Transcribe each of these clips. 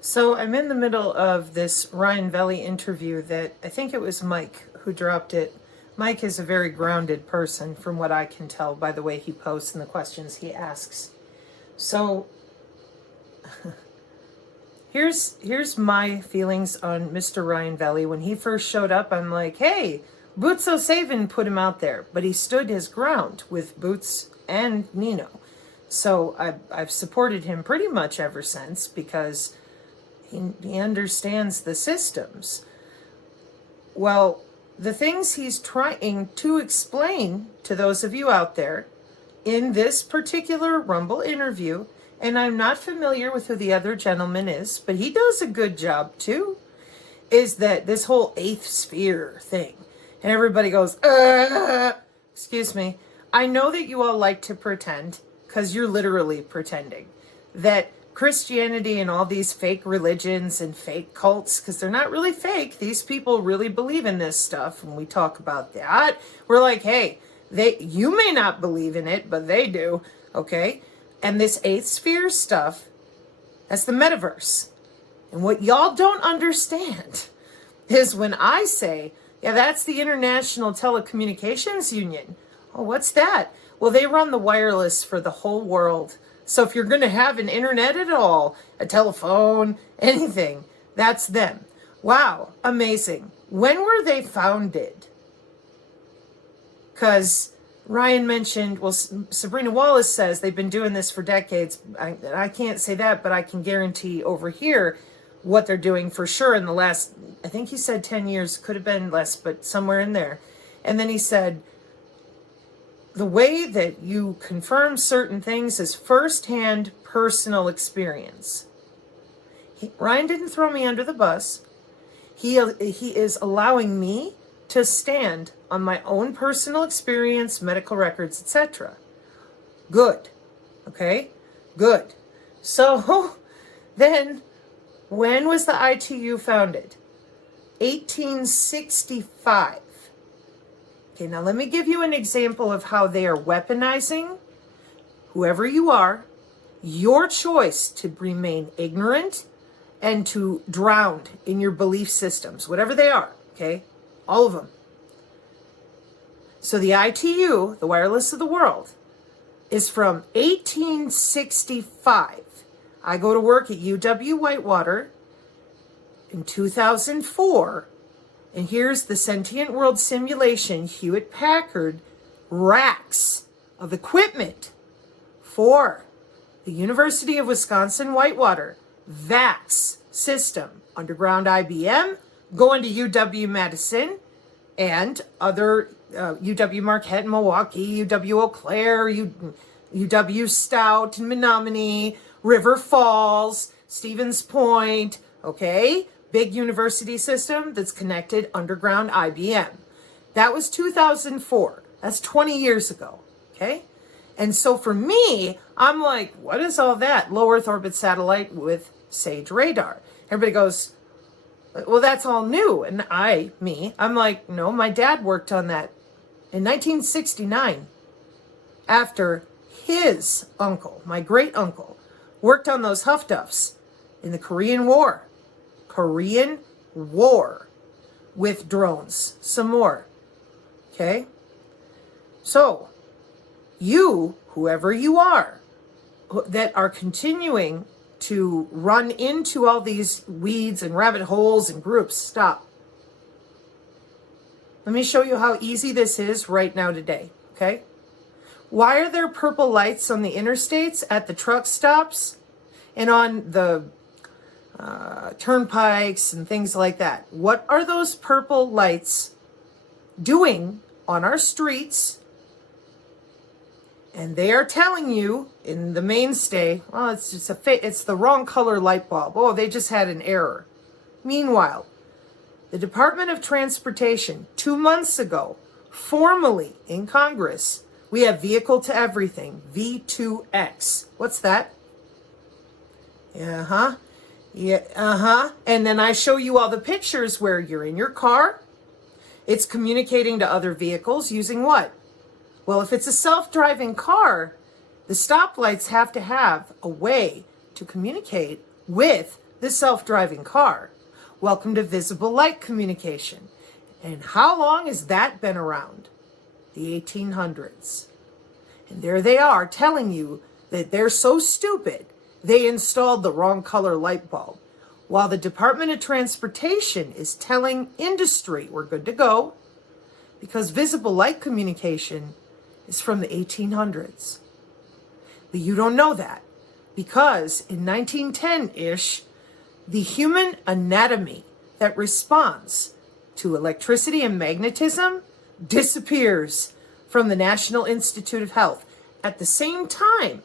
So I'm in the middle of this Ryan Veli interview that I think it was Mike who dropped it. Mike is a very grounded person from what I can tell by the way he posts and the questions he asks. So here's my feelings on Mr. Ryan Veli. When he first showed up, I'm like, hey, Boots O'Savin put him out there, but he stood his ground with Boots and Nino. So I've supported him pretty much ever since because he understands the systems. Well, the things he's trying to explain to those of you out there in this particular Rumble interview, and I'm not familiar with who the other gentleman is, but he does a good job too, is that this whole eighth sphere thing. And everybody goes, excuse me. I know that you all like to pretend, because you're literally pretending, that Christianity and all these fake religions and fake cults, because they're not really fake. These people really believe in this stuff. When we talk about that, we're like, hey, you may not believe in it, but they do, okay? And this eighth sphere stuff, that's the metaverse. And what y'all don't understand is when I say, yeah, that's the International Telecommunications Union. Oh, what's that? Well, they run the wireless for the whole world. So if you're going to have an internet at all, a telephone, anything, that's them. Wow, amazing. When were they founded? Because Ryan mentioned, well, Sabrina Wallace says they've been doing this for decades. I can't say that, but I can guarantee over here what they're doing for sure in the last, I think he said 10 years, could have been less, but somewhere in there. And then he said, the way that you confirm certain things is firsthand personal experience. Ryan didn't throw me under the bus. He is allowing me to stand on my own personal experience, medical records, etc. Good. Okay? Good. So then, when was the ITU founded? 1865. Okay, now let me give you an example of how they are weaponizing, whoever you are, your choice to remain ignorant and to drown in your belief systems, whatever they are, okay? All of them. So the ITU, the wireless of the world, is from 1865. I go to work at UW Whitewater in 2004. And here's the Sentient World Simulation Hewlett-Packard racks of equipment for the University of Wisconsin Whitewater VAX system, underground IBM, going to UW-Madison and other UW-Marquette and Milwaukee, UW-Eau Claire, UW-Stout and Menominee, River Falls, Stevens Point, okay? Big university system that's connected underground IBM. That was 2004. That's 20 years ago, okay? And so for me, I'm like, what is all that? Low Earth orbit satellite with SAGE radar. Everybody goes, well, that's all new. And I'm like, no, my dad worked on that in 1969 after his uncle, my great uncle, worked on those Huff Duffs in the Korean War. Korean War with drones. Some more. Okay? So, you, whoever you are, that are continuing to run into all these weeds and rabbit holes and groups, stop. Let me show you how easy this is right now today. Okay? Why are there purple lights on the interstates at the truck stops and on the turnpikes and things like that? What are those purple lights doing on our streets? And they are telling you in the mainstay, well, it's the wrong color light bulb. Oh, they just had an error. Meanwhile, the Department of Transportation 2 months ago, formally in Congress, we have vehicle to everything, V2X. What's that? Yeah, and then I show you all the pictures where you're in your car. It's communicating to other vehicles using what? Well, if it's a self-driving car, the stoplights have to have a way to communicate with the self-driving car. Welcome to visible light communication. And how long has that been around? The 1800s. And there they are telling you that they're so stupid they installed the wrong color light bulb. While the Department of Transportation is telling industry we're good to go because visible light communication is from the 1800s. But you don't know that because in 1910-ish, the human anatomy that responds to electricity and magnetism disappears from the National Institute of Health at the same time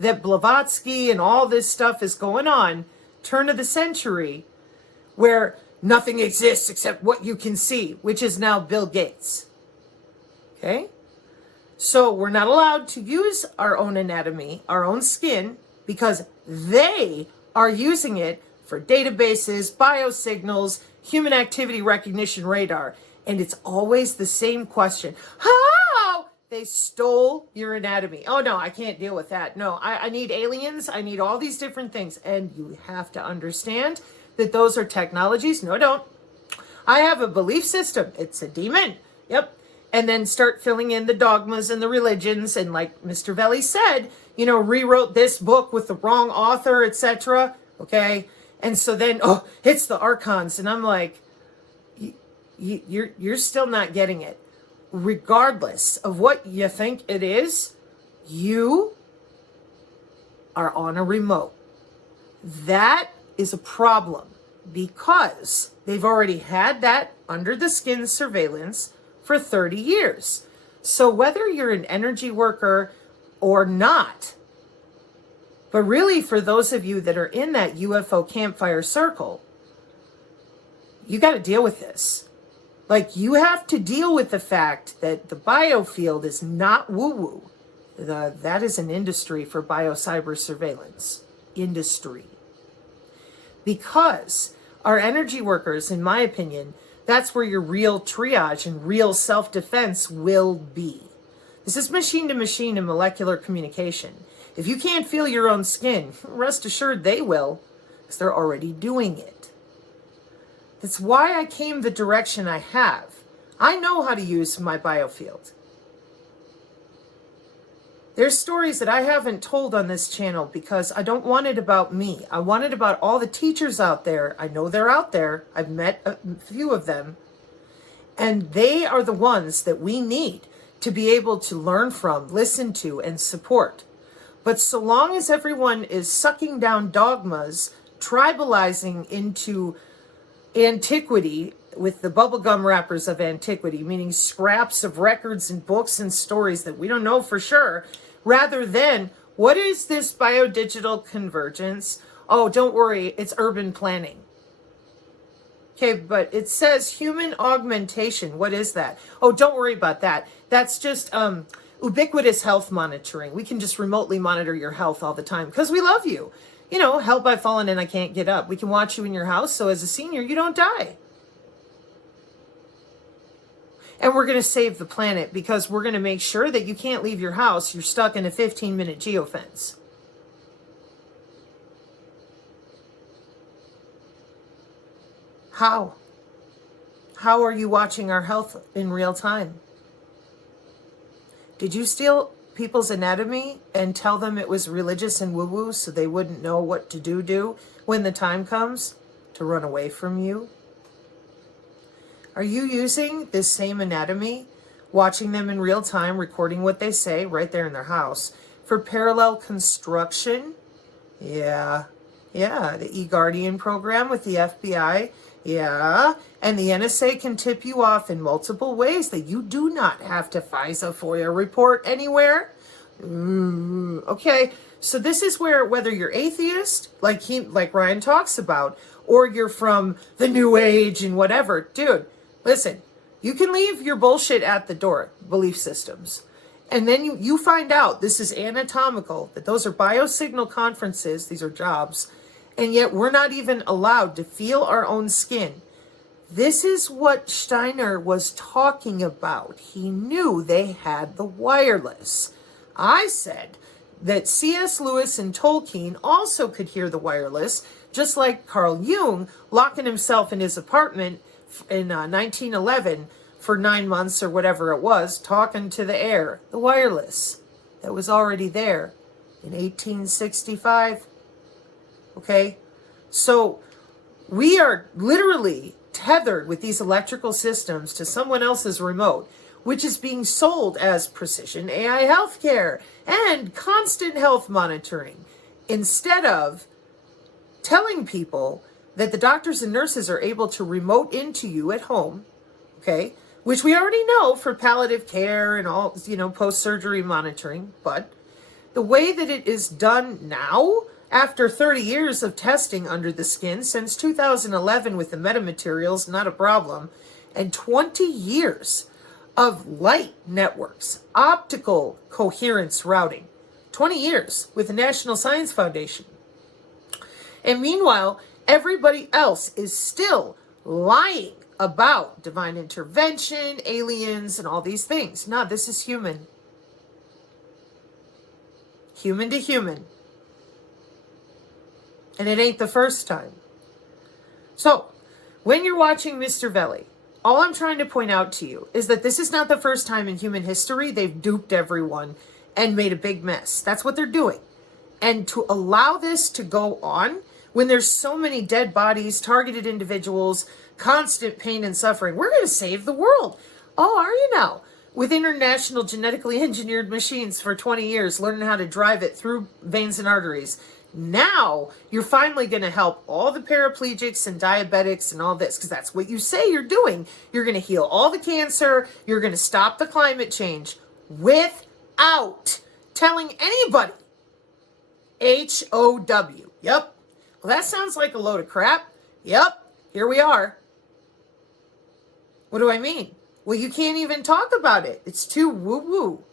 that Blavatsky and all this stuff is going on, turn of the century, where nothing exists except what you can see, which is now Bill Gates. Okay? So we're not allowed to use our own anatomy, our own skin, because they are using it for databases, biosignals, human activity recognition radar. And it's always the same question. How? They stole your anatomy. Oh, no, I can't deal with that. No, I need aliens. I need all these different things. And you have to understand that those are technologies. No, don't. I have a belief system. It's a demon. Yep. And then start filling in the dogmas and the religions. And like Mr. Velli said, rewrote this book with the wrong author, etc. Okay. And so then, it's the archons. And I'm like, you're still not getting it. Regardless of what you think it is, you are on a remote. That is a problem because they've already had that under the skin surveillance for 30 years. So whether you're an energy worker or not, but really for those of you that are in that UFO campfire circle, you got to deal with this. Like, you have to deal with the fact that the biofield is not woo-woo. That is an industry for biocyber surveillance. Industry. Because our energy workers, in my opinion, that's where your real triage and real self-defense will be. This is machine-to-machine and molecular communication. If you can't feel your own skin, rest assured they will, because they're already doing it. That's why I came the direction I have. I know how to use my biofield. There's stories that I haven't told on this channel because I don't want it about me. I want it about all the teachers out there. I know they're out there. I've met a few of them. And they are the ones that we need to be able to learn from, listen to, and support. But so long as everyone is sucking down dogmas, tribalizing into antiquity with the bubblegum wrappers of antiquity, meaning scraps of records and books and stories that we don't know for sure, rather than what is this biodigital convergence? Oh, don't worry, it's urban planning. Okay, but it says human augmentation. What is that? Oh, don't worry about that. That's just ubiquitous health monitoring. We can just remotely monitor your health all the time because we love you. Help I've fallen and I can't get up. We can watch you in your house so as a senior you don't die. And we're going to save the planet because we're going to make sure that you can't leave your house. You're stuck in a 15-minute geofence. How? How are you watching our health in real time? Did you steal people's anatomy and tell them it was religious and woo-woo so they wouldn't know what to do when the time comes to run away from you? Are you using this same anatomy, watching them in real time, recording what they say right there in their house for parallel construction? Yeah, the eGuardian program with the FBI. Yeah, and the NSA can tip you off in multiple ways that you do not have to FOIA report anywhere. Okay, so this is where whether you're atheist, like Ryan talks about, or you're from the New Age and whatever, dude, listen, you can leave your bullshit at the door, belief systems. And then you find out this is anatomical, that those are biosignal conferences, these are jobs, and yet we're not even allowed to feel our own skin. This is what Steiner was talking about. He knew they had the wireless. I said, that C.S. Lewis and Tolkien also could hear the wireless, just like Carl Jung locking himself in his apartment in 1911 for 9 months or whatever it was, talking to the air, the wireless that was already there in 1865. Okay? So we are literally tethered with these electrical systems to someone else's remote, which is being sold as precision AI healthcare and constant health monitoring, instead of telling people that the doctors and nurses are able to remote into you at home, okay, which we already know for palliative care and all, post-surgery monitoring. But the way that it is done now, after 30 years of testing under the skin, since 2011 with the metamaterials, not a problem, and 20 years of light networks, optical coherence routing, 20 years with the National Science Foundation. And meanwhile, everybody else is still lying about divine intervention, aliens, and all these things. No, this is human. Human to human. And it ain't the first time. So, when you're watching Mr. Veli, all I'm trying to point out to you is that this is not the first time in human history they've duped everyone and made a big mess. That's what they're doing. And to allow this to go on when there's so many dead bodies, targeted individuals, constant pain and suffering, we're going to save the world. Oh, are you now? With international genetically engineered machines for 20 years, learning how to drive it through veins and arteries. Now you're finally going to help all the paraplegics and diabetics and all this, because that's what you say you're doing. You're going to heal all the cancer. You're going to stop the climate change without telling anybody. H-O-W. Yep. Well, that sounds like a load of crap. Yep. Here we are. What do I mean? Well, you can't even talk about it. It's too woo-woo.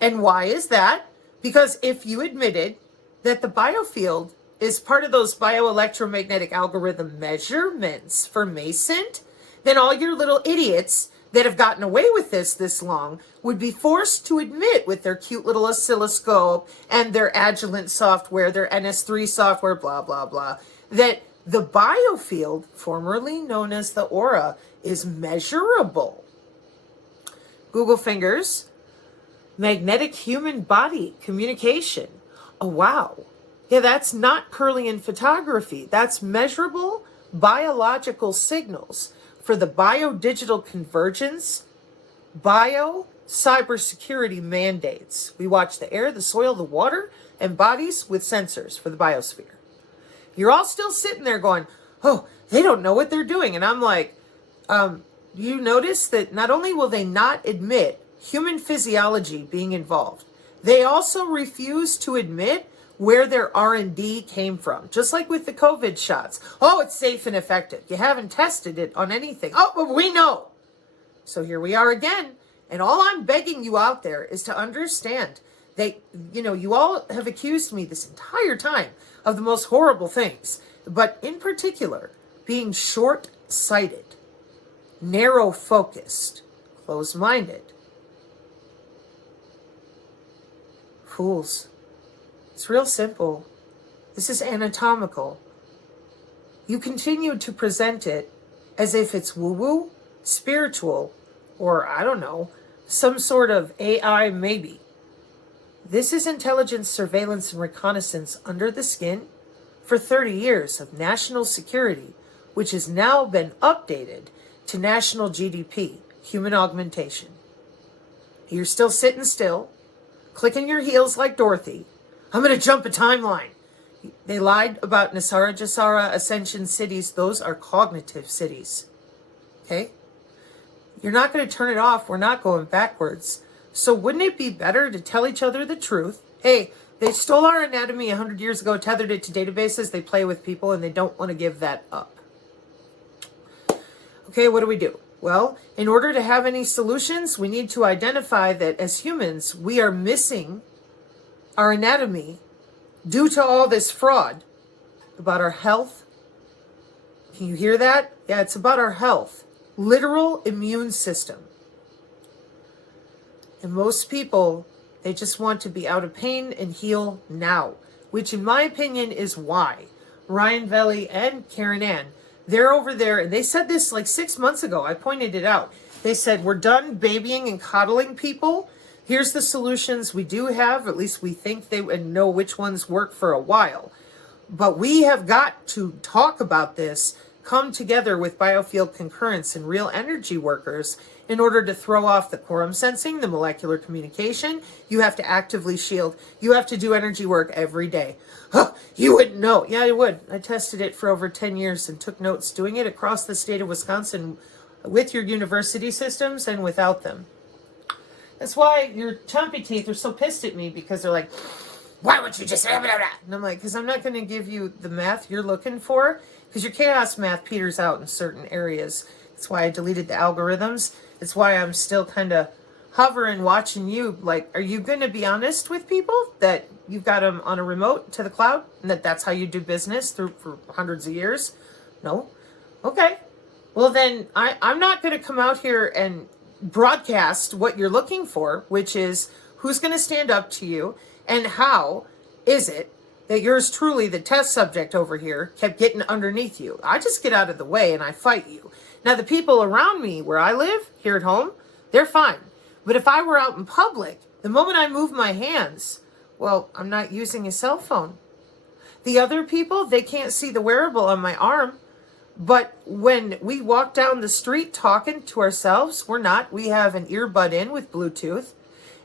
And why is that? Because if you admitted that the biofield is part of those bioelectromagnetic algorithm measurements for Mason, then all your little idiots that have gotten away with this long would be forced to admit with their cute little oscilloscope and their Agilent software, their NS3 software, blah, blah, blah, that the biofield, formerly known as the aura, is measurable. Google fingers, magnetic human body communication. Oh, wow. Yeah, that's not Kirlian photography. That's measurable biological signals for the biodigital convergence, cybersecurity mandates. We watch the air, the soil, the water, and bodies with sensors for the biosphere. You're all still sitting there going, oh, they don't know what they're doing. And I'm like, you notice that not only will they not admit human physiology being involved, they also refuse to admit where their R&D came from. Just like with the COVID shots. Oh, it's safe and effective. You haven't tested it on anything. Oh, but we know. So here we are again. And all I'm begging you out there is to understand that, you all have accused me this entire time of the most horrible things. But in particular, being short-sighted, narrow-focused, closed-minded. Fools. It's real simple. This is anatomical. You continue to present it as if it's woo-woo, spiritual, or, I don't know, some sort of AI maybe. This is intelligence, surveillance, and reconnaissance under the skin for 30 years of national security, which has now been updated to national GDP, human augmentation. You're still sitting still, clicking your heels like Dorothy. I'm going to jump a timeline. They lied about Nasara, Jasara, Ascension cities. Those are cognitive cities. Okay? You're not going to turn it off. We're not going backwards. So wouldn't it be better to tell each other the truth? Hey, they stole our anatomy 100 years ago, tethered it to databases. They play with people, and they don't want to give that up. Okay, what do we do? Well, in order to have any solutions, we need to identify that as humans, we are missing our anatomy due to all this fraud about our health. Can you hear that? Yeah, it's about our health. Literal immune system. And most people They just want to be out of pain and heal now, which in my opinion is why Ryan Valley and Karen Ann, they're over there, and they said this like 6 months ago. I pointed it out. They said, we're done babying and coddling people. Here's the solutions we do have. At least we think they know which ones work for a while. But we have got to talk about this, come together with biofield concurrence and real energy workers in order to throw off the quorum sensing, the molecular communication. You have to actively shield. You have to do energy work every day. Huh, you wouldn't know. Yeah, I would. I tested it for over 10 years and took notes doing it across the state of Wisconsin with your university systems and without them. That's why your chompy teeth are so pissed at me, because they're like, why would you just... And I'm like, because I'm not going to give you the math you're looking for, because your chaos math peters out in certain areas. That's why I deleted the algorithms. It's why I'm still kind of hovering, watching you. Like, are you going to be honest with people that you've got them on a remote to the cloud and that's how you do business for hundreds of years? No? Okay. Well, then I'm not going to come out here and broadcast what you're looking for, which is who's going to stand up to you and how is it that yours truly, the test subject over here, kept getting underneath you. I just get out of the way and I fight you. Now, the people around me where I live, here at home, they're fine. But if I were out in public, the moment I move my hands, well, I'm not using a cell phone. The other people, they can't see the wearable on my arm. But when we walk down the street talking to ourselves, we're not. We have an earbud in with Bluetooth.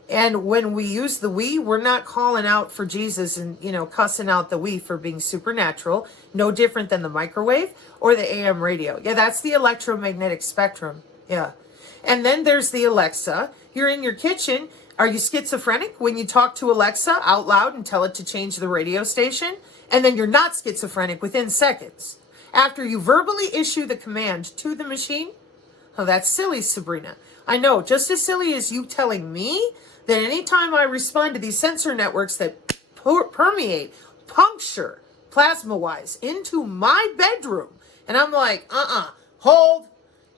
And when we use the we, we're not calling out for Jesus and, cussing out the we for being supernatural. No different than the microwave or the AM radio. Yeah, that's the electromagnetic spectrum. Yeah. And then there's the Alexa. You're in your kitchen. Are you schizophrenic when you talk to Alexa out loud and tell it to change the radio station? And then you're not schizophrenic within seconds. After you verbally issue the command to the machine? Oh, that's silly, Sabrina. I know, just as silly as you telling me that anytime I respond to these sensor networks that permeate, puncture, plasma-wise, into my bedroom, and I'm like, hold,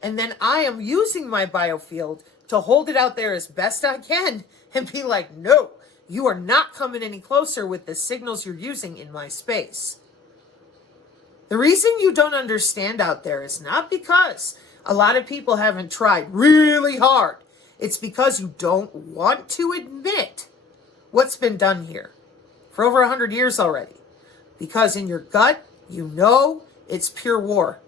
and then I am using my biofield to hold it out there as best I can and be like, no, you are not coming any closer with the signals you're using in my space. The reason you don't understand out there is not because a lot of people haven't tried really hard. It's because you don't want to admit what's been done here for over 100 years already. Because in your gut, you know it's pure war.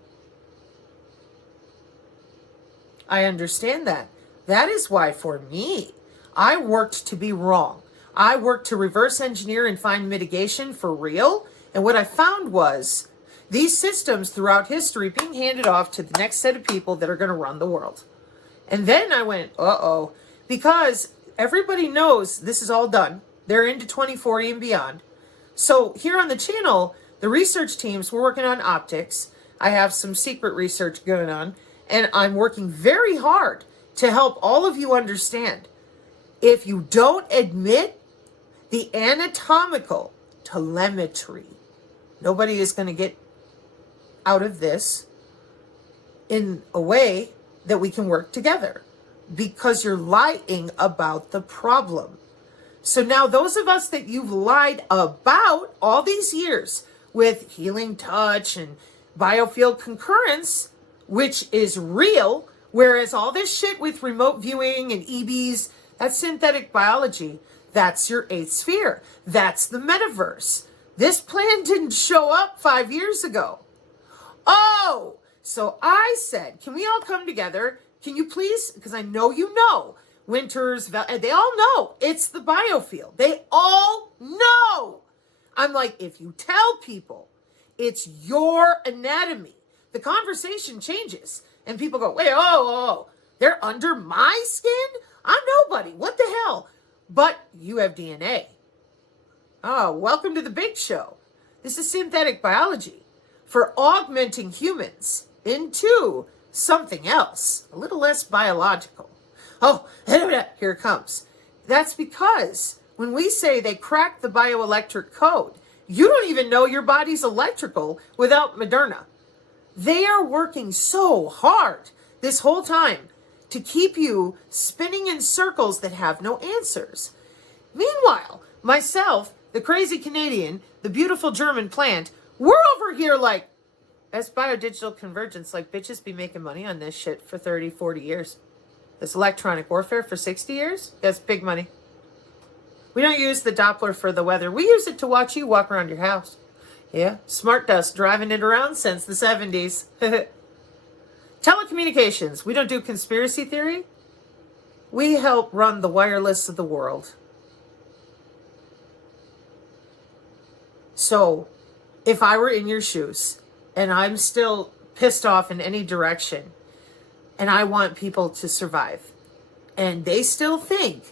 I understand that. That is why, for me, I worked to be wrong. I worked to reverse engineer and find mitigation for real. And what I found was these systems throughout history being handed off to the next set of people that are going to run the world. And then I went, because everybody knows this is all done. They're into 2040 and beyond. So here on the channel, the research teams, we're working on optics. I have some secret research going on, and I'm working very hard to help all of you understand. If you don't admit the anatomical telemetry, nobody is going to get out of this in a way that we can work together, because you're lying about the problem. So now those of us that you've lied about all these years with healing touch and biofield concurrence, which is real, whereas all this shit with remote viewing and EBs, that's synthetic biology. That's your eighth sphere. That's the metaverse. This plan didn't show up 5 years ago. Oh, so I said, can we all come together? Can you please? Because I know you know. Winters, they all know. It's the biofield. They all know. I'm like, if you tell people it's your anatomy, the conversation changes. And people go, wait, they're under my skin? I'm nobody. What the hell? But you have DNA. Oh, welcome to the big show. This is synthetic biology for augmenting humans into something else, a little less biological. Oh, here it comes. That's because when we say they cracked the bioelectric code, you don't even know your body's electrical without Moderna. They are working so hard this whole time to keep you spinning in circles that have no answers. Meanwhile, myself, the crazy Canadian, the beautiful German plant, we're over here like, as biodigital convergence, like bitches be making money on this shit for 30, 40 years. This electronic warfare for 60 years? That's big money. We don't use the Doppler for the weather. We use it to watch you walk around your house. Yeah, smart dust driving it around since the 70s. Telecommunications. We don't do conspiracy theory. We help run the wireless of the world. So, if I were in your shoes and I'm still pissed off in any direction and I want people to survive and they still think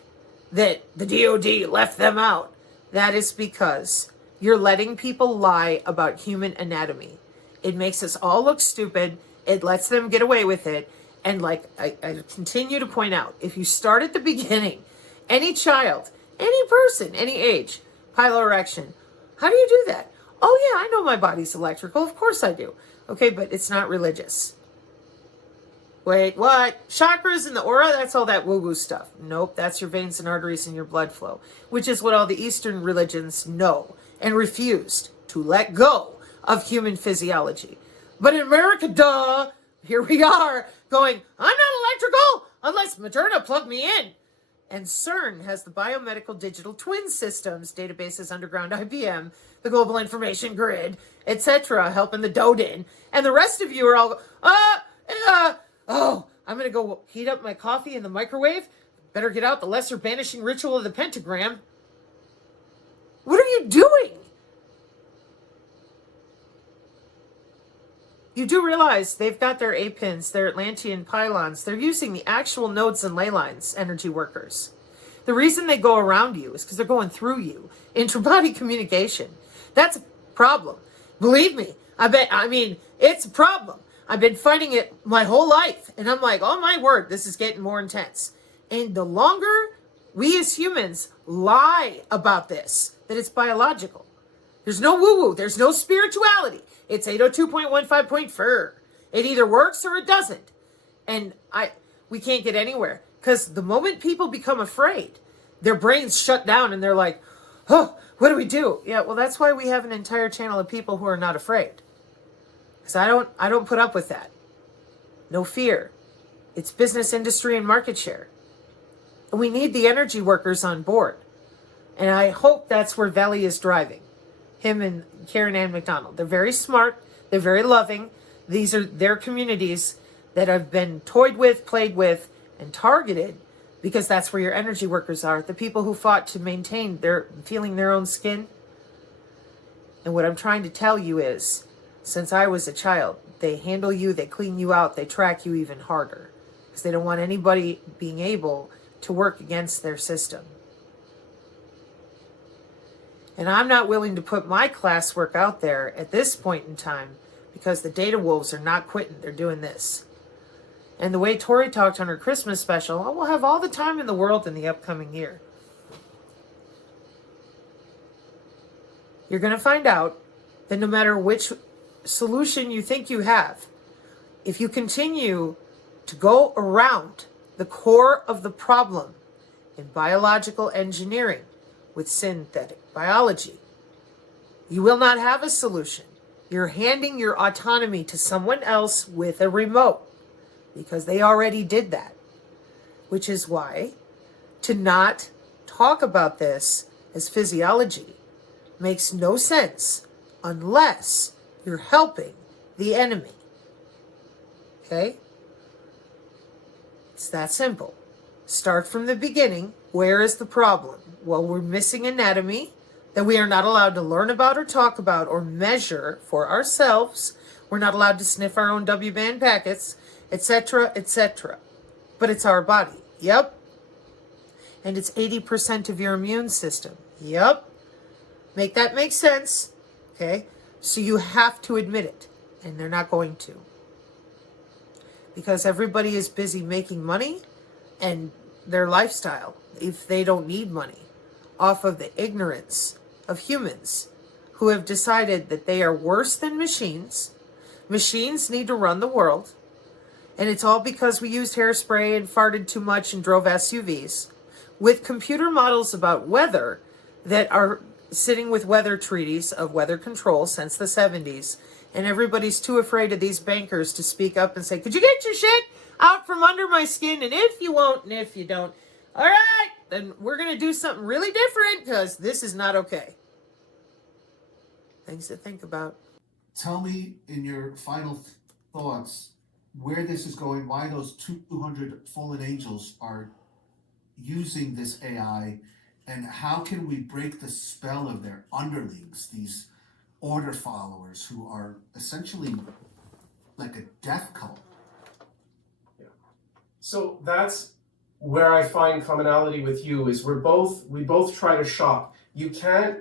that the DOD left them out, that is because you're letting people lie about human anatomy. It makes us all look stupid. It lets them get away with it. And like I continue to point out, if you start at the beginning, any child, any person, any age, piloerection, how do you do that? Oh yeah, I know my body's electrical. Of course I do. Okay, but it's not religious. Wait, what? Chakras and the aura, that's all that woo-woo stuff. Nope, that's your veins and arteries and your blood flow, which is what all the Eastern religions know and refused to let go of human physiology. But in America, duh, here we are going, I'm not electrical unless Moderna plugged me in. And CERN has the biomedical digital twin systems, databases, underground IBM, the global information grid, etc., helping the Dodin. And the rest of you are all, I'm going to go heat up my coffee in the microwave. Better get out the lesser banishing ritual of the pentagram. What are you doing? You do realize they've got their A-pins, their Atlantean pylons. They're using the actual nodes and ley lines, energy workers. The reason they go around you is because they're going through you. Intra-body communication. That's a problem. Believe me, it's a problem. I've been fighting it my whole life. And I'm like, oh my word, this is getting more intense. And the longer we as humans lie about this, that it's biological. There's no woo-woo. There's no spirituality. It's 802.15.4. It either works or it doesn't. And we can't get anywhere. Because the moment people become afraid, their brains shut down and they're like, oh, what do we do? Yeah, well, that's why we have an entire channel of people who are not afraid. Because I don't put up with that. No fear. It's business, industry, and market share. And we need the energy workers on board. And I hope that's where Valley is driving. Him and Karen Ann McDonald. They're very smart. They're very loving. These are their communities that have been toyed with, played with, and targeted because that's where your energy workers are. The people who fought to maintain feeling their own skin. And what I'm trying to tell you is, since I was a child, they handle you, they clean you out, they track you even harder. Because they don't want anybody being able to work against their system. And I'm not willing to put my classwork out there at this point in time because the data wolves are not quitting. They're doing this. And the way Tori talked on her Christmas special, I will have all the time in the world in the upcoming year. You're going to find out that no matter which solution you think you have, if you continue to go around the core of the problem in biological engineering with synthetic biology, you will not have a solution. You're handing your autonomy to someone else with a remote because they already did that. Which is why to not talk about this as physiology makes no sense unless you're helping the enemy. Okay? It's that simple. Start from the beginning. Where is the problem? Well, we're missing anatomy that we are not allowed to learn about or talk about or measure for ourselves. We're not allowed to sniff our own W-band packets, etc., etc. But it's our body. Yep. And it's 80% of your immune system. Yep. Make that make sense. Okay? So you have to admit it. And they're not going to. Because everybody is busy making money and their lifestyle, if they don't need money, off of the ignorance of humans who have decided that they are worse than machines. Machines need to run the world. And it's all because we used hairspray and farted too much and drove SUVs. with computer models about weather that are sitting with weather treaties of weather control since the 70s, and everybody's too afraid of these bankers to speak up and say, could you get your shit out from under my skin? And if you won't, and if you don't, all right, then we're going to do something really different because this is not okay. Things to think about. Tell me in your final thoughts where this is going, why those 200 fallen angels are using this AI, and how can we break the spell of their underlings, these order followers who are essentially like a death cult. Yeah. So that's where I find commonality with you is we both try to shock. You can't,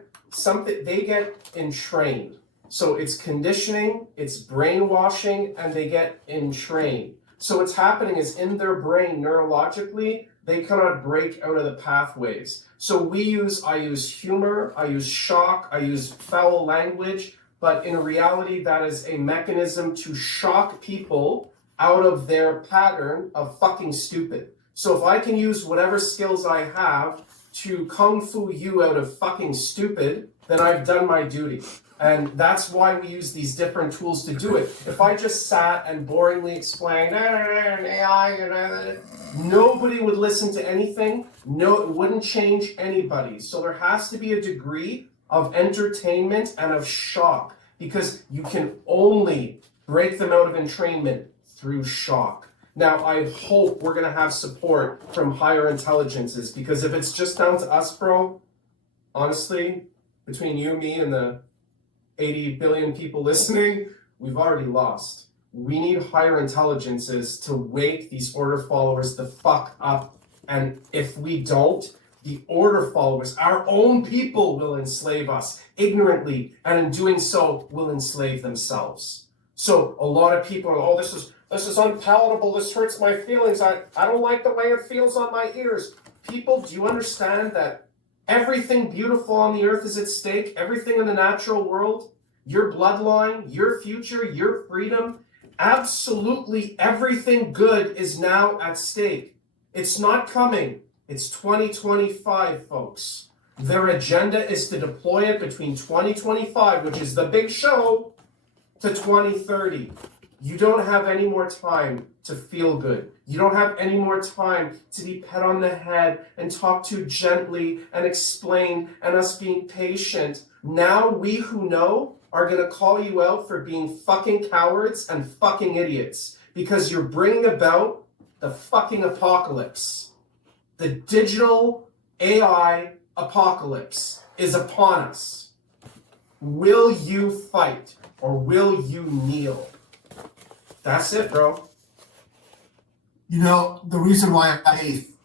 they get entrained. So it's conditioning, it's brainwashing, and they get entrained. So what's happening is in their brain neurologically, they cannot break out of the pathways. So I use humor, I use shock, I use foul language, but in reality, that is a mechanism to shock people out of their pattern of fucking stupid. So if I can use whatever skills I have to kung fu you out of fucking stupid, then I've done my duty. And that's why we use these different tools to do it. If I just sat and boringly explained AI, nobody would listen to anything. No, it wouldn't change anybody. So there has to be a degree of entertainment and of shock, because you can only break them out of entrainment through shock. Now, I hope we're going to have support from higher intelligences, because if it's just down to us, bro, honestly, between you, me, and the 80 billion people listening, we've already lost. We need higher intelligences to wake these order followers the fuck up. And if we don't, the order followers, our own people, will enslave us ignorantly, and in doing so, will enslave themselves. So a lot of people are, oh, this is unpalatable, this hurts my feelings, I don't like the way it feels on my ears. People, do you understand that everything beautiful on the earth is at stake? Everything in the natural world, your bloodline, your future, your freedom, absolutely everything good is now at stake. It's not coming. It's 2025, folks. Their agenda is to deploy it between 2025, which is the big show, to 2030. You don't have any more time to feel good. You don't have any more time to be pat on the head and talk to gently and explain and us being patient. Now we who know are going to call you out for being fucking cowards and fucking idiots, because you're bringing about the fucking apocalypse. The digital AI apocalypse is upon us. Will you fight or will you kneel? That's it, bro. You know, the reason why I faith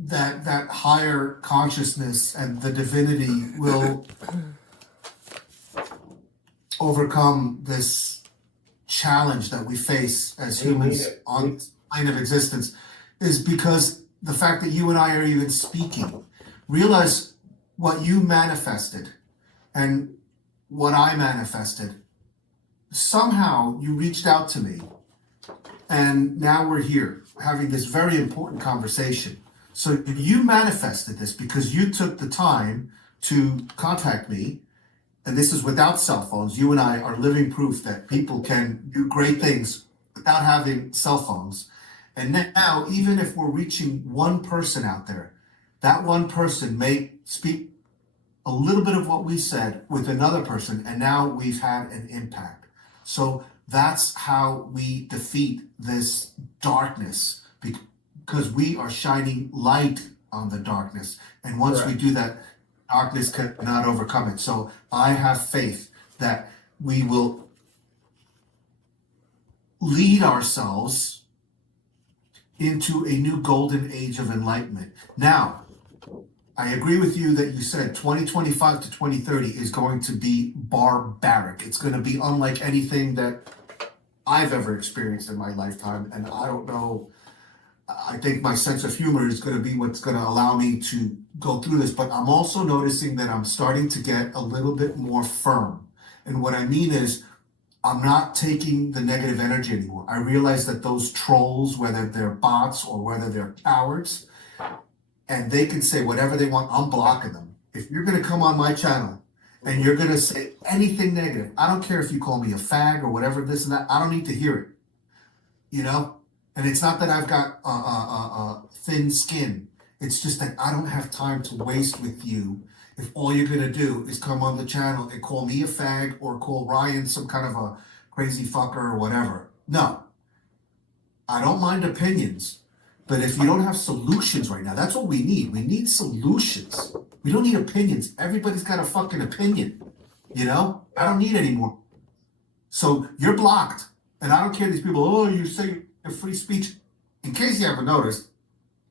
that higher consciousness and the divinity will overcome this challenge that we face as humans on this plane of existence is because the fact that you and I are even speaking. Realize what you manifested and what I manifested. Somehow you reached out to me, and now we're here having this very important conversation. So you manifested this because you took the time to contact me, and this is without cell phones. You and I are living proof that people can do great things without having cell phones. And now, even if we're reaching one person out there, that one person may speak a little bit of what we said with another person, and now we've had an impact. So that's how we defeat this darkness, because we are shining light on the darkness. And once we do that, darkness cannot overcome it. So I have faith that we will lead ourselves into a new golden age of enlightenment. Now, I agree with you that you said 2025 to 2030 is going to be barbaric. It's going to be unlike anything that I've ever experienced in my lifetime. And I don't know, I think my sense of humor is going to be what's going to allow me to go through this. But I'm also noticing that I'm starting to get a little bit more firm. And what I mean is, I'm not taking the negative energy anymore. I realize that those trolls, whether they're bots or whether they're cowards, and they can say whatever they want. I'm blocking them. If you're going to come on my channel and you're going to say anything negative, I don't care if you call me a fag or whatever, this and that. I don't need to hear it. You know? And it's not that I've got thin skin. It's just that I don't have time to waste with you if all you're going to do is come on the channel and call me a fag or call Ryan some kind of a crazy fucker or whatever. No. I don't mind opinions. But if you don't have solutions right now, that's what we need. We need solutions. We don't need opinions. Everybody's got a fucking opinion. You know? I don't need any more. So you're blocked. And I don't care these people, oh, you say free speech. In case you haven't noticed,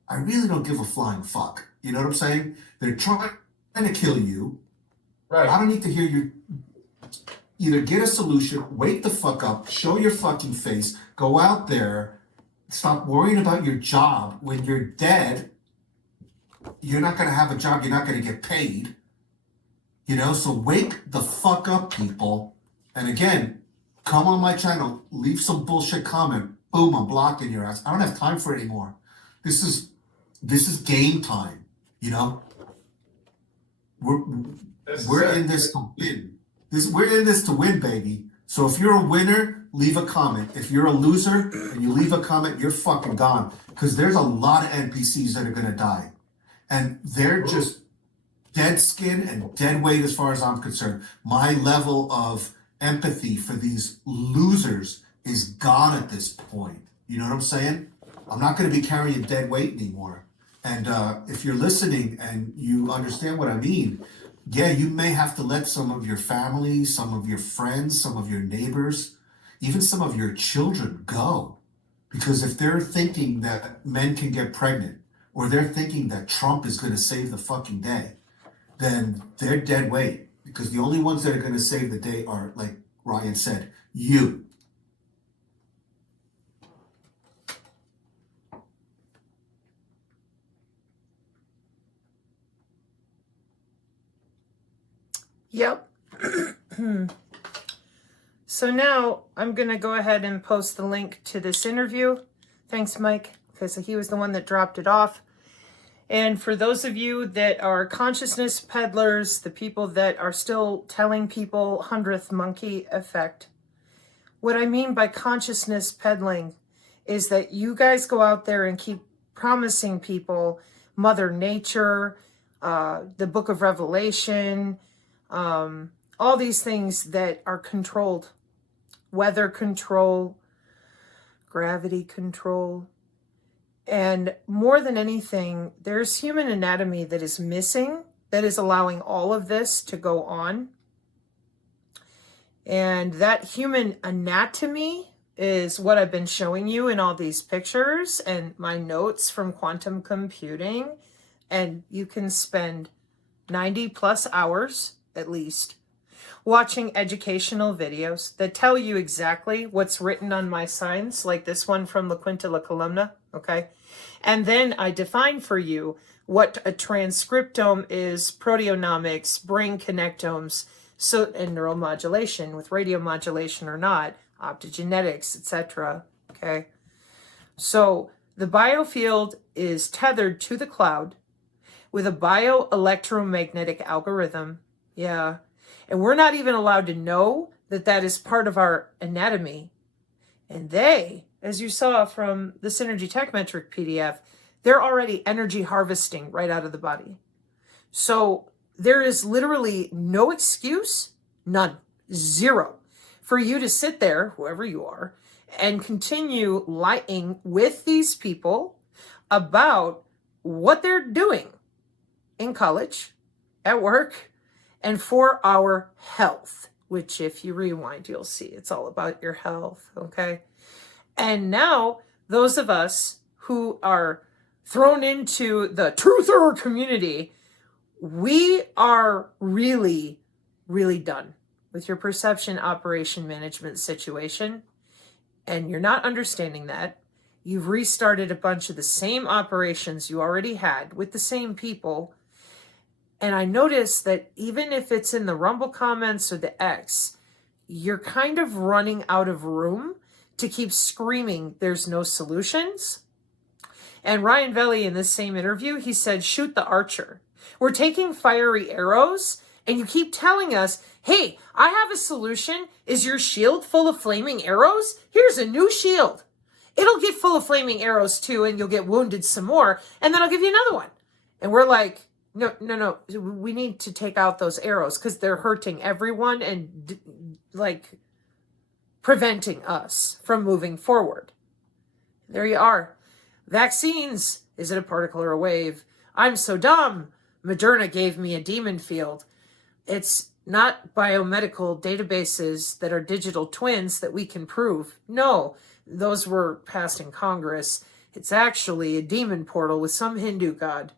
I really don't give a flying fuck. You know what I'm saying? They're trying to kill you. Right. I don't need to hear you. Either get a solution, wake the fuck up, show your fucking face, go out there, stop worrying about your job. When you're dead, you're not going to have a job, you're not going to get paid. You know, so wake the fuck up, people. And again, come on my channel, leave some bullshit comment. Boom, I'm blocking your ass. I don't have time for it anymore. This is game time, you know? We're in this to win. We're in this to win, baby. So if you're a winner, leave a comment. If you're a loser and you leave a comment, you're fucking gone. Because there's a lot of NPCs that are going to die. And they're just dead skin and dead weight as far as I'm concerned. My level of empathy for these losers is gone at this point. You know what I'm saying? I'm not going to be carrying dead weight anymore. And if you're listening and you understand what I mean, yeah, you may have to let some of your family, some of your friends, some of your neighbors, even some of your children go. Because if they're thinking that men can get pregnant, or they're thinking that Trump is going to save the fucking day, then they're dead weight. Because the only ones that are going to save the day are, like Ryan said, you. Yep. So now I'm going to go ahead and post the link to this interview. Thanks, Mike, because he was the one that dropped it off. And for those of you that are consciousness peddlers, the people that are still telling people 100th monkey effect, what I mean by consciousness peddling is that you guys go out there and keep promising people Mother Nature, the Book of Revelation, all these things that are controlled. Weather control, gravity control. And more than anything, there's human anatomy that is missing, that is allowing all of this to go on. And that human anatomy is what I've been showing you in all these pictures and my notes from quantum computing. And you can spend 90 plus hours at least watching educational videos that tell you exactly what's written on my signs, like this one from La Quinta La Columna, okay? And then I define for you what a transcriptome is, proteomics, brain connectomes, so, and neuromodulation with radiomodulation or not, optogenetics, etc., okay? So the biofield is tethered to the cloud with a bioelectromagnetic algorithm, yeah. And we're not even allowed to know that that is part of our anatomy. And they, as you saw from the Synergy Tech Metric PDF, they're already energy harvesting right out of the body. So there is literally no excuse, none, zero, for you to sit there, whoever you are, and continue lying with these people about what they're doing in college, at work, and for our health, which if you rewind, you'll see it's all about your health, okay? And now those of us who are thrown into the truther community, we are really, really done with your perception operation management situation. And you're not understanding that. You've restarted a bunch of the same operations you already had with the same people. And I noticed that even if it's in the Rumble comments or the X, you're kind of running out of room to keep screaming there's no solutions. And Ryan Veli, in this same interview, he said, shoot the archer. We're taking fiery arrows, and you keep telling us, hey, I have a solution. Is your shield full of flaming arrows? Here's a new shield. It'll get full of flaming arrows too, and you'll get wounded some more, and then I'll give you another one. And we're like, no, we need to take out those arrows because they're hurting everyone and like preventing us from moving forward. There you are. Vaccines. Is it a particle or a wave? I'm so dumb. Moderna gave me a demon field. It's not biomedical databases that are digital twins that we can prove. No, those were passed in Congress. It's actually a demon portal with some Hindu god.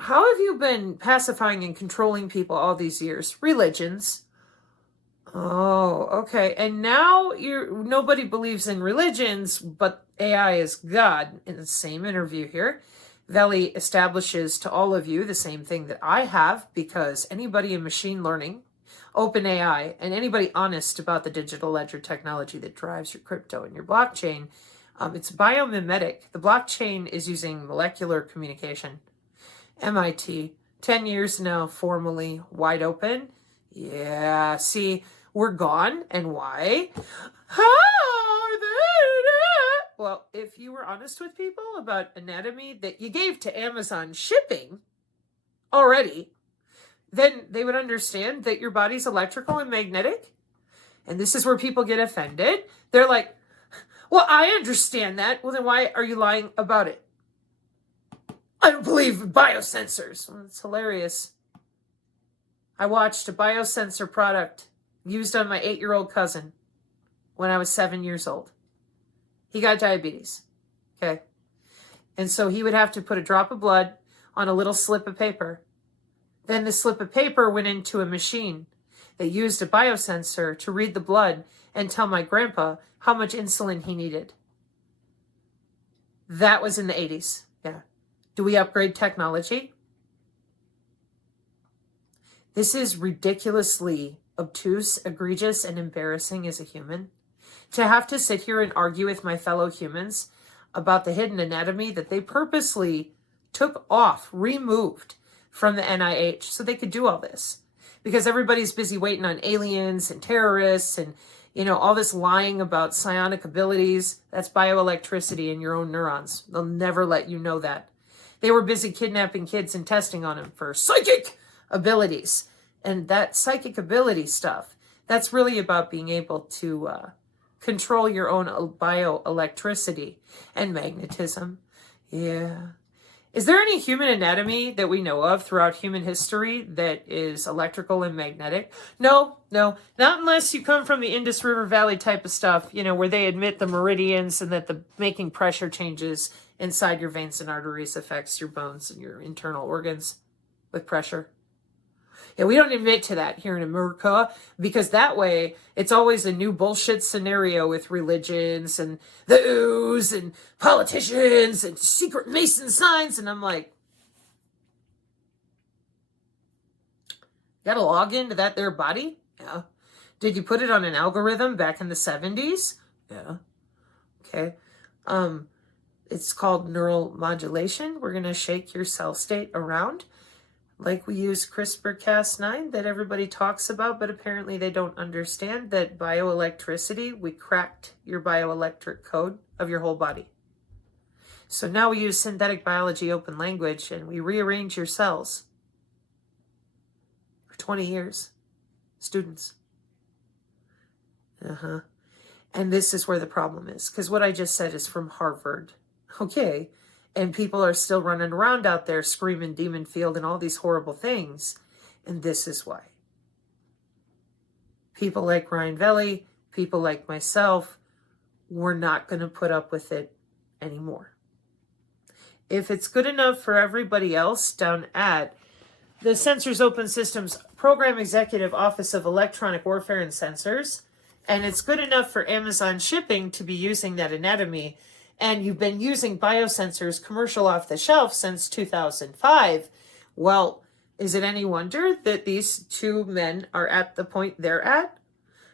How have you been pacifying and controlling people all these years? Religions. Oh, okay. And now nobody believes in religions, but AI is God. In the same interview here, Veli establishes to all of you the same thing that I have, because anybody in machine learning, open AI, and anybody honest about the digital ledger technology that drives your crypto and your blockchain, it's biomimetic. The blockchain is using molecular communication. MIT, 10 years now, formally wide open. Yeah, see, we're gone. And why? Well, if you were honest with people about anatomy that you gave to Amazon shipping already, then they would understand that your body's electrical and magnetic. And this is where people get offended. They're like, well, I understand that. Well, then why are you lying about it? I don't believe in biosensors. Well, it's hilarious. I watched a biosensor product used on my 8-year-old cousin when I was 7 years old. He got diabetes. Okay. And so he would have to put a drop of blood on a little slip of paper. Then the slip of paper went into a machine that used a biosensor to read the blood and tell my grandpa how much insulin he needed. That was in the 80s. Yeah. Do we upgrade technology? This is ridiculously obtuse, egregious, and embarrassing as a human. To have to sit here and argue with my fellow humans about the hidden anatomy that they purposely took off, removed from the NIH so they could do all this. Because everybody's busy waiting on aliens and terrorists and, all this lying about psionic abilities. That's bioelectricity in your own neurons. They'll never let you know that. They were busy kidnapping kids and testing on them for psychic abilities. And that psychic ability stuff, that's really about being able to control your own bioelectricity and magnetism. Yeah. Is there any human anatomy that we know of throughout human history that is electrical and magnetic? No, not unless you come from the Indus River Valley type of stuff, where they admit the meridians and that the making pressure changes inside your veins and arteries affects your bones and your internal organs with pressure. Yeah, we don't admit to that here in America, because that way it's always a new bullshit scenario with religions and the ooze and politicians and secret Mason signs. And I'm like, gotta log into that there body? Yeah. Did you put it on an algorithm back in the 70s? Yeah. Okay. It's called neural modulation. We're gonna shake your cell state around. Like we use CRISPR-Cas9 that everybody talks about, but apparently they don't understand that bioelectricity, we cracked your bioelectric code of your whole body. So now we use synthetic biology open language and we rearrange your cells. For 20 years. Students. And this is where the problem is, because what I just said is from Harvard. Okay. And people are still running around out there screaming demon field and all these horrible things. And this is why. People like Ryan Veli, people like myself, we're not going to put up with it anymore. If it's good enough for everybody else down at the Sensors Open Systems Program Executive Office of Electronic Warfare and Sensors, and it's good enough for Amazon shipping to be using that anatomy, and you've been using biosensors commercial off the shelf since 2005, well, is it any wonder that these two men are at the point they're at?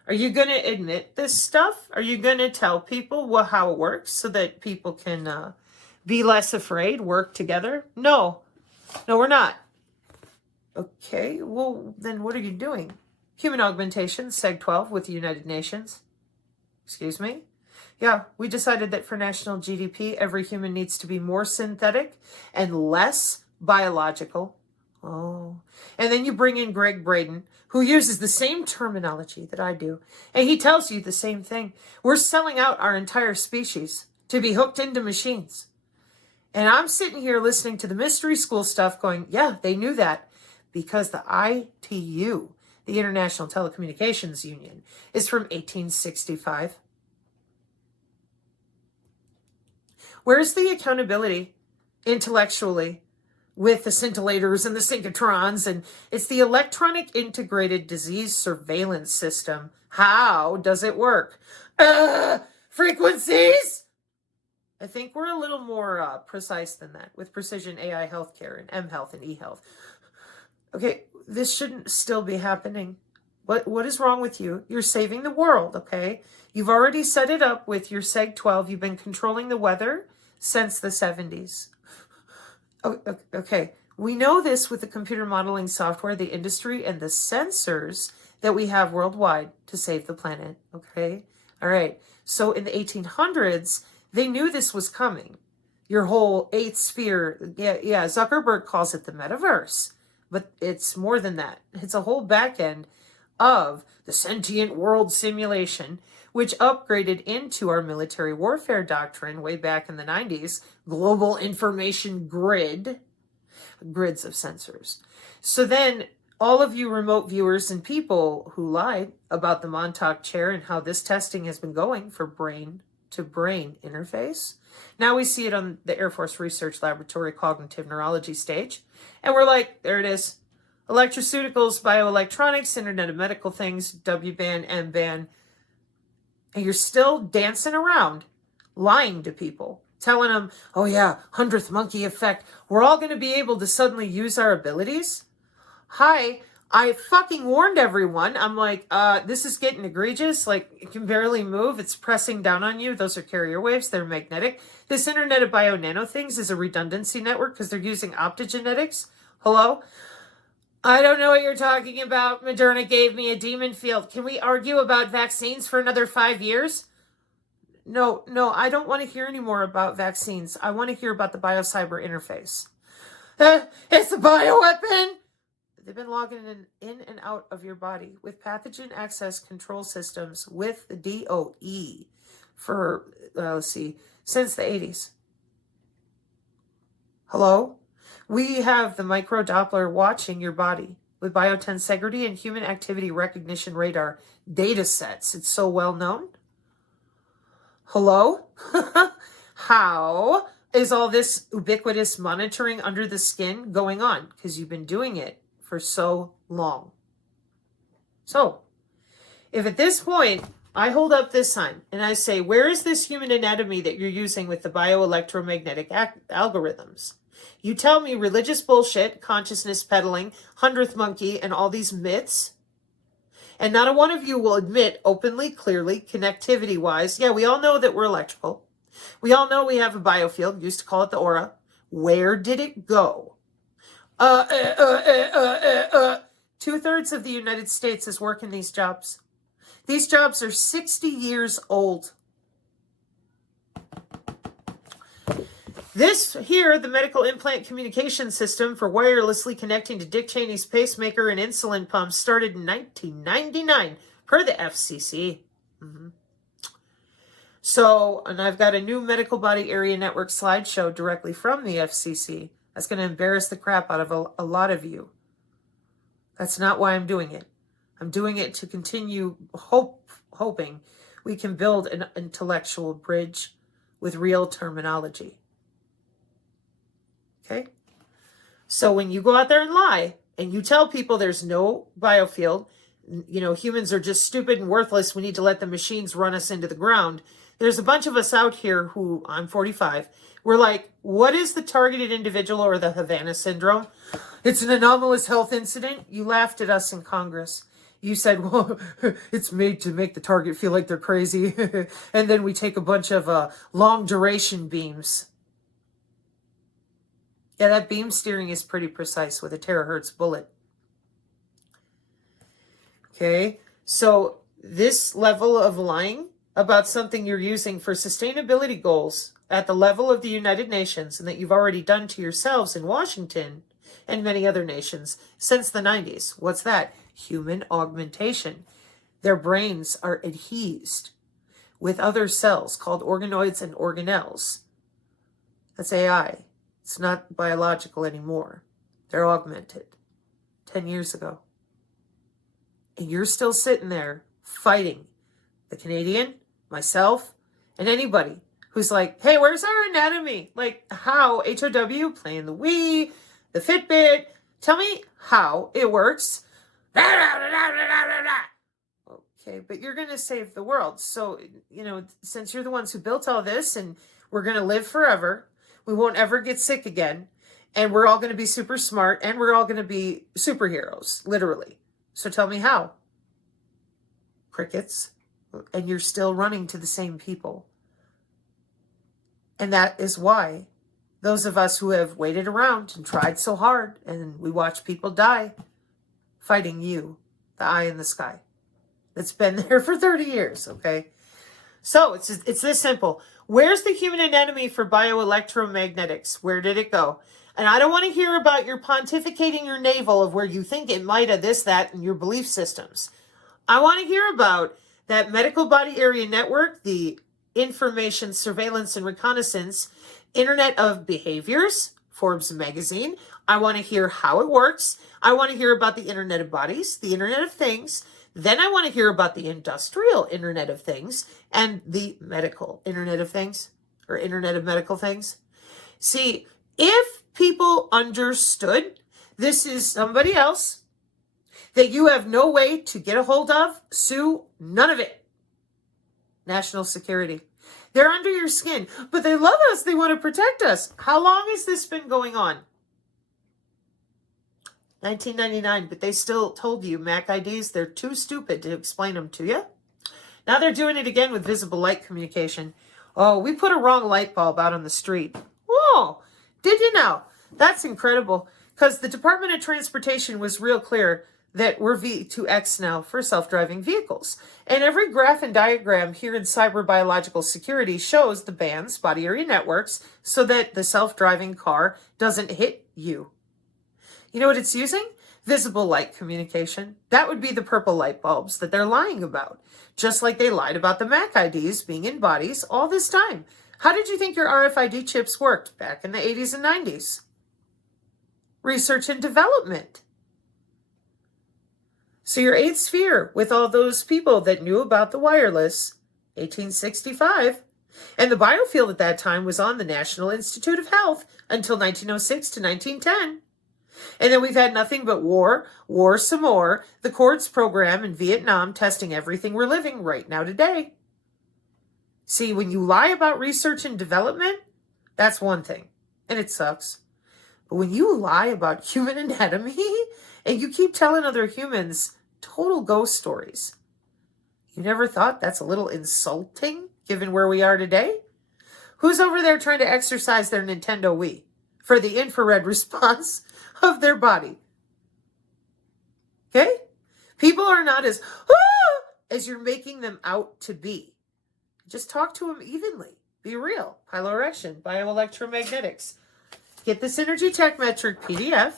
Are you going to admit this stuff? Are you going to tell people how it works so that people can be less afraid, work together? No, we're not. Okay, well, then what are you doing? Human augmentation, Seg 12 with the United Nations. Excuse me? Yeah, we decided that for national GDP, every human needs to be more synthetic and less biological. Oh, and then you bring in Greg Braden, who uses the same terminology that I do, and he tells you the same thing. We're selling out our entire species to be hooked into machines. And I'm sitting here listening to the mystery school stuff going, yeah, they knew that because the ITU, the International Telecommunications Union, is from 1865. Where's the accountability intellectually with the scintillators and the synchrotrons? And it's the electronic integrated disease surveillance system. How does it work? Frequencies? I think we're a little more precise than that with precision AI healthcare and mHealth and eHealth. Okay, this shouldn't still be happening. What is wrong with you? You're saving the world, okay? You've already set it up with your Seg 12. You've been controlling the weather since the 70s. Oh, okay, we know this with the computer modeling software, the industry, and the sensors that we have worldwide to save the planet, okay? All right, so in the 1800s, they knew this was coming. Your whole eighth sphere, yeah, Zuckerberg calls it the metaverse, but it's more than that. It's a whole back end of the sentient world simulation, which upgraded into our military warfare doctrine way back in the 90s, global information grids of sensors. So then all of you remote viewers and people who lied about the Montauk chair and how this testing has been going for brain to brain interface, now we see it on the Air Force Research Laboratory cognitive neurology stage. And we're like, there it is. Electroceuticals, bioelectronics, Internet of Medical Things, W-band, M-band. And you're still dancing around, lying to people, telling them, oh yeah, 100th monkey effect. We're all going to be able to suddenly use our abilities. Hi, I fucking warned everyone. I'm like, this is getting egregious. Like, it can barely move. It's pressing down on you. Those are carrier waves. They're magnetic. This Internet of Bio-Nano things is a redundancy network because they're using optogenetics. Hello? I don't know what you're talking about. Moderna gave me a demon field. Can we argue about vaccines for another 5 years? No, I don't want to hear any more about vaccines. I want to hear about the biocyber interface. It's a bioweapon! They've been logging in and out of your body with pathogen access control systems with the DOE for, since the 80s. Hello? We have the microdoppler watching your body with biotensegrity and human activity recognition radar data sets. It's so well known. Hello? How is all this ubiquitous monitoring under the skin going on? Because you've been doing it for so long. So, if at this point I hold up this sign and I say, where is this human anatomy that you're using with the bioelectromagnetic algorithms? You tell me religious bullshit, consciousness peddling, 100th monkey, and all these myths. And not a one of you will admit openly, clearly, connectivity-wise, yeah, we all know that we're electrical. We all know we have a biofield, used to call it the aura. Where did it go? 2/3 of the United States is working these jobs. These jobs are 60 years old. This here, the medical implant communication system for wirelessly connecting to Dick Cheney's pacemaker and insulin pumps started in 1999 per the FCC. So, and I've got a new medical body area network slideshow directly from the FCC. That's going to embarrass the crap out of a lot of you. That's not why I'm doing it. I'm doing it to continue hoping we can build an intellectual bridge with real terminology. Okay? So when you go out there and lie, and you tell people there's no biofield, humans are just stupid and worthless, we need to let the machines run us into the ground. There's a bunch of us out here who, I'm 45, we're like, what is the targeted individual or the Havana syndrome? It's an anomalous health incident. You laughed at us in Congress. You said, well, it's made to make the target feel like they're crazy. And then we take a bunch of long duration beams. Yeah, that beam steering is pretty precise with a terahertz bullet. Okay, so this level of lying about something you're using for sustainability goals at the level of the United Nations and that you've already done to yourselves in Washington and many other nations since the 90s. What's that? Human augmentation. Their brains are adhesed with other cells called organoids and organelles. That's AI. It's not biological anymore. They're augmented 10 years ago. And you're still sitting there fighting the Canadian, myself, and anybody who's like, hey, where's our anatomy? Like, how? HOW, playing the Wii, the Fitbit. Tell me how it works. Okay, but you're going to save the world. So, since you're the ones who built all this and we're going to live forever, we won't ever get sick again, and we're all going to be super smart, and we're all going to be superheroes, literally. So tell me how. Crickets. And you're still running to the same people. And that is why those of us who have waited around and tried so hard, and we watch people die, fighting you, the eye in the sky, that's been there for 30 years, okay? So it's this simple. Where's the human anatomy for bioelectromagnetics? Where did it go? And I don't want to hear about your pontificating your navel of where you think it might have this, that, and your belief systems. I want to hear about that medical body area network, the information surveillance and reconnaissance, Internet of Behaviors, Forbes magazine. I want to hear how it works. I want to hear about the Internet of Bodies, the Internet of Things. Then I want to hear about the industrial Internet of Things and the medical Internet of Things, or Internet of Medical Things. See, if people understood this is somebody else that you have no way to get a hold of, sue, none of it. National security. They're under your skin, but they love us. They want to protect us. How long has this been going on? 1999, but they still told you Mac IDs, they're too stupid to explain them to you. Now they're doing it again with visible light communication. Oh, we put a wrong light bulb out on the street. Oh, did you know? That's incredible, because the Department of Transportation was real clear that we're V2X now for self-driving vehicles. And every graph and diagram here in cyber biological security shows the bands, body area networks, so that the self-driving car doesn't hit you. You know what it's using? Visible light communication. That would be the purple light bulbs that they're lying about. Just like they lied about the Mac IDs being in bodies all this time. How did you think your RFID chips worked back in the 80s and 90s? Research and development. So your eighth sphere with all those people that knew about the wireless, 1865, and the biofield at that time was on the National Institute of Health until 1906 to 1910. And then we've had nothing but war some more, the Quartz program in Vietnam testing everything we're living right now today. See, when you lie about research and development, that's one thing, and it sucks. But when you lie about human anatomy and you keep telling other humans total ghost stories, you never thought that's a little insulting given where we are today? Who's over there trying to exercise their Nintendo Wii for the infrared response of their body? Okay? People are not as you're making them out to be. Just talk to them evenly. Be real. Piloerection, bioelectromagnetics. Get this energy tech metric PDF.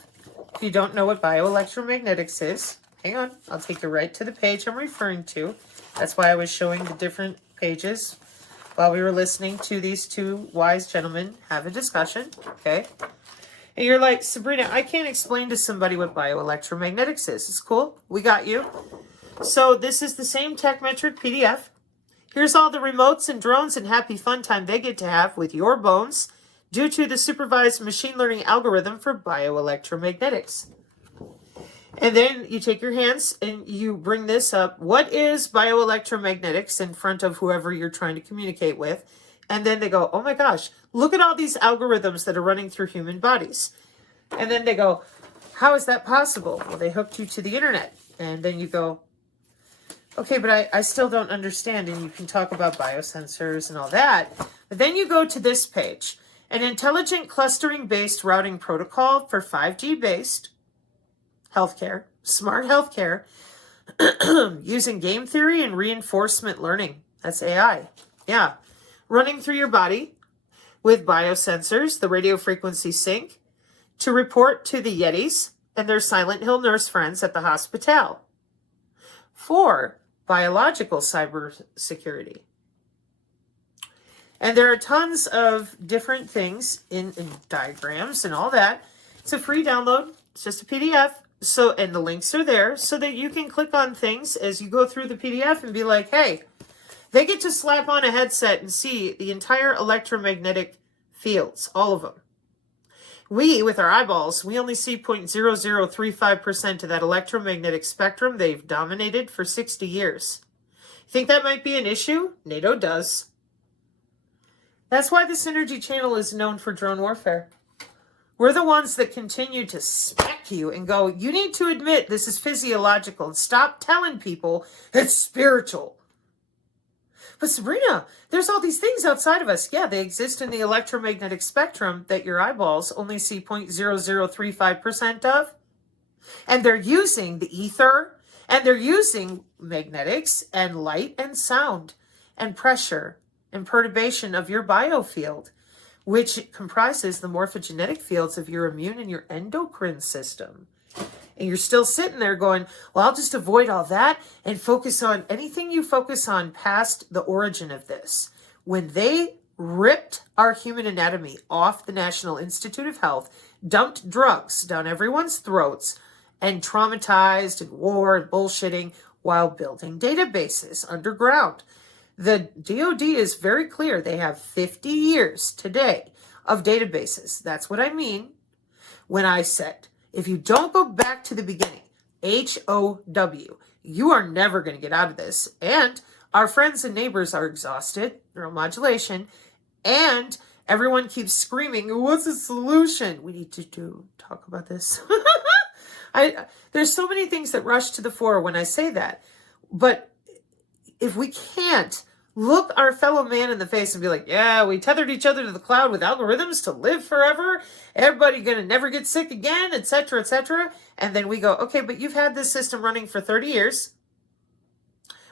If you don't know what bioelectromagnetics is, hang on. I'll take you right to the page I'm referring to. That's why I was showing the different pages while we were listening to these two wise gentlemen have a discussion. Okay? And you're like, Sabrina, I can't explain to somebody what bioelectromagnetics is. It's cool. We got you. So this is the same tech metric PDF. Here's all the remotes and drones and happy fun time they get to have with your bones due to the supervised machine learning algorithm for bioelectromagnetics. And then you take your hands and you bring this up. What is bioelectromagnetics in front of whoever you're trying to communicate with? And then they go, oh my gosh, look at all these algorithms that are running through human bodies. And then they go, how is that possible? Well, they hooked you to the internet. And then you go, Okay, but I still don't understand, and you can talk about biosensors and all that. But then you go to this page, an intelligent clustering-based routing protocol for 5G-based healthcare, smart healthcare, using game theory and reinforcement learning. That's AI. Yeah. Running through your body with biosensors, the radio frequency sync, to report to the Yetis and their Silent Hill nurse friends at the hospital. 4, biological cybersecurity. And there are tons of different things in diagrams and all that. It's a free download. It's just a PDF. So, and the links are there so that you can click on things as you go through the PDF and be like, hey, they get to slap on a headset and see the entire electromagnetic fields, all of them. We, with our eyeballs, we only see 0.0035% of that electromagnetic spectrum they've dominated for 60 years. Think that might be an issue? NATO does. That's why this energy channel is known for drone warfare. We're the ones that continue to spec you and go, you need to admit this is physiological and stop telling people it's spiritual. But Sabrina, there's all these things outside of us. Yeah, they exist in the electromagnetic spectrum that your eyeballs only see 0.0035% of. And they're using the ether, and they're using magnetics and light and sound and pressure and perturbation of your biofield, which comprises the morphogenetic fields of your immune and your endocrine system. And you're still sitting there going, well, I'll just avoid all that and focus on anything you focus on past the origin of this. When they ripped our human anatomy off the National Institute of Health, dumped drugs down everyone's throats, and traumatized and war and bullshitting while building databases underground. The DoD is very clear. They have 50 years today of databases. That's what I mean when I said, if you don't go back to the beginning, HOW, you are never going to get out of this. And our friends and neighbors are exhausted, neuromodulation, and everyone keeps screaming, what's the solution? We need to talk about this. There's so many things that rush to the fore when I say that. But if we can't look our fellow man in the face and be like, yeah, we tethered each other to the cloud with algorithms to live forever. Everybody gonna never get sick again, etc., etc. And then we go, okay, but you've had this system running for 30 years.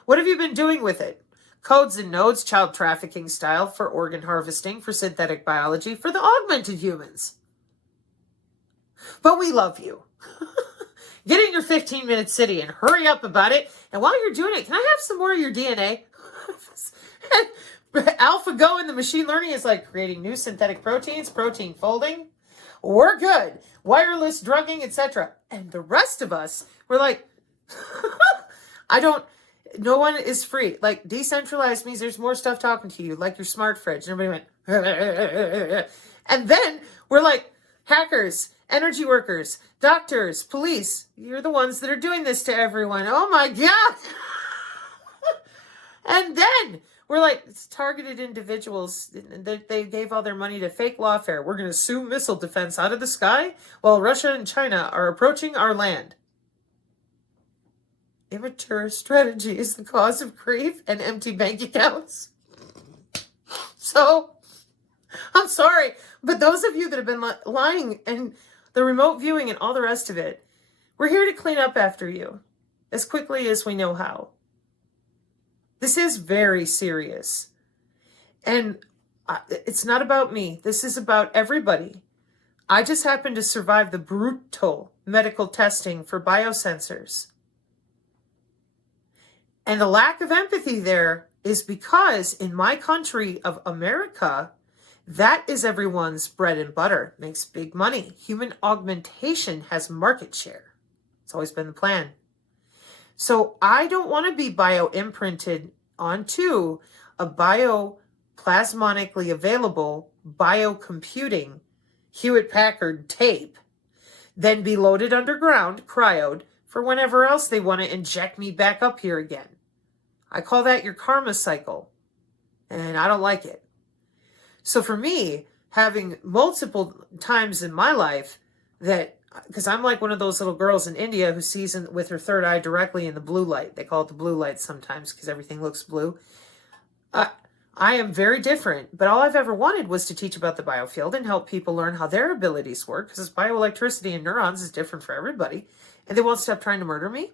What have you been doing with it? Codes and nodes, child trafficking style, for organ harvesting, for synthetic biology, for the augmented humans. But we love you. Get in your 15-minute city and hurry up about it. And while you're doing it, can I have some more of your DNA? AlphaGo in the machine learning is like creating new synthetic proteins, protein folding. We're good. Wireless drugging, etc. And the rest of us, we're like, no one is free. Like, decentralized means there's more stuff talking to you, like your smart fridge. And everybody went, and then we're like, hackers, energy workers, doctors, police, you're the ones that are doing this to everyone. Oh my God. And then we're like, it's targeted individuals. They gave all their money to fake lawfare. We're going to sue missile defense out of the sky while Russia and China are approaching our land. Immature strategy is the cause of grief and empty bank accounts. So, I'm sorry, but those of you that have been lying and the remote viewing and all the rest of it, we're here to clean up after you as quickly as we know how. This is very serious. And it's not about me. This is about everybody. I just happened to survive the brutal medical testing for biosensors. And the lack of empathy there is because in my country of America, that is everyone's bread and butter. Makes big money. Human augmentation has market share. It's always been the plan. So I don't want to be bio-imprinted onto a bioplasmonically available biocomputing Hewitt-Packard tape, then be loaded underground, cryoed, for whenever else they want to inject me back up here again. I call that your karma cycle, and I don't like it. So for me, having multiple times in my life that because I'm like one of those little girls in India who sees with her third eye directly in the blue light. They call it the blue light sometimes because everything looks blue. I am very different, but all I've ever wanted was to teach about the biofield and help people learn how their abilities work, because bioelectricity and neurons is different for everybody, and they won't stop trying to murder me.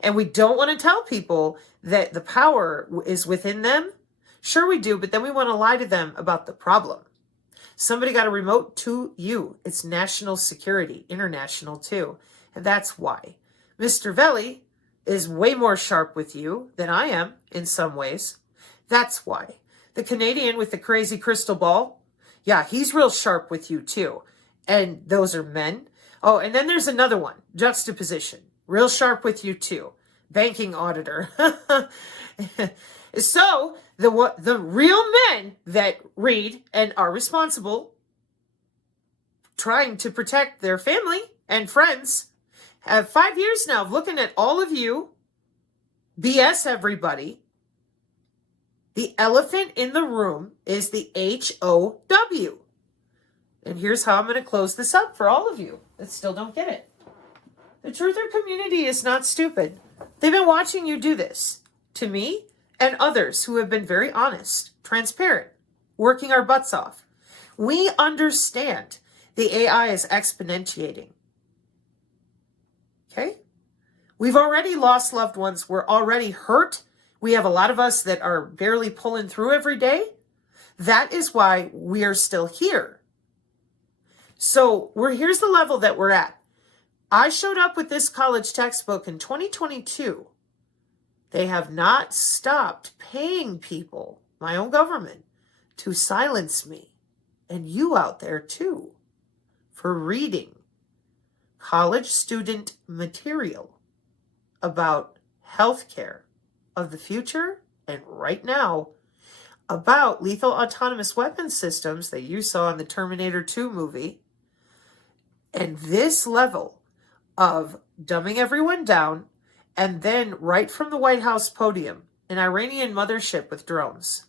And we don't want to tell people that the power is within them. Sure we do, but then we want to lie to them about the problem. Somebody got a remote to you. It's national security, international too. And that's why. Mr. Veli is way more sharp with you than I am in some ways. That's why. The Canadian with the crazy crystal ball, yeah, he's real sharp with you too. And those are men. Oh, and then there's another one, juxtaposition. Real sharp with you too. Banking auditor. So, the real men that read and are responsible, trying to protect their family and friends, have 5 years now of looking at all of you, BS everybody. The elephant in the room is the HOW. And here's how I'm going to close this up for all of you that still don't get it. The truther community is not stupid. They've been watching you do this to me and others who have been very honest, transparent, working our butts off. We understand the AI is exponentiating. Okay? We've already lost loved ones. We're already hurt. We have a lot of us that are barely pulling through every day. That is why we are still here. So here's the level that we're at. I showed up with this college textbook in 2022. They have not stopped paying people, my own government, to silence me. And you out there too, for reading college student material about healthcare of the future and right now, about lethal autonomous weapon systems that you saw in the Terminator 2 movie. And this level of dumbing everyone down, and then right from the White House podium, an Iranian mothership with drones.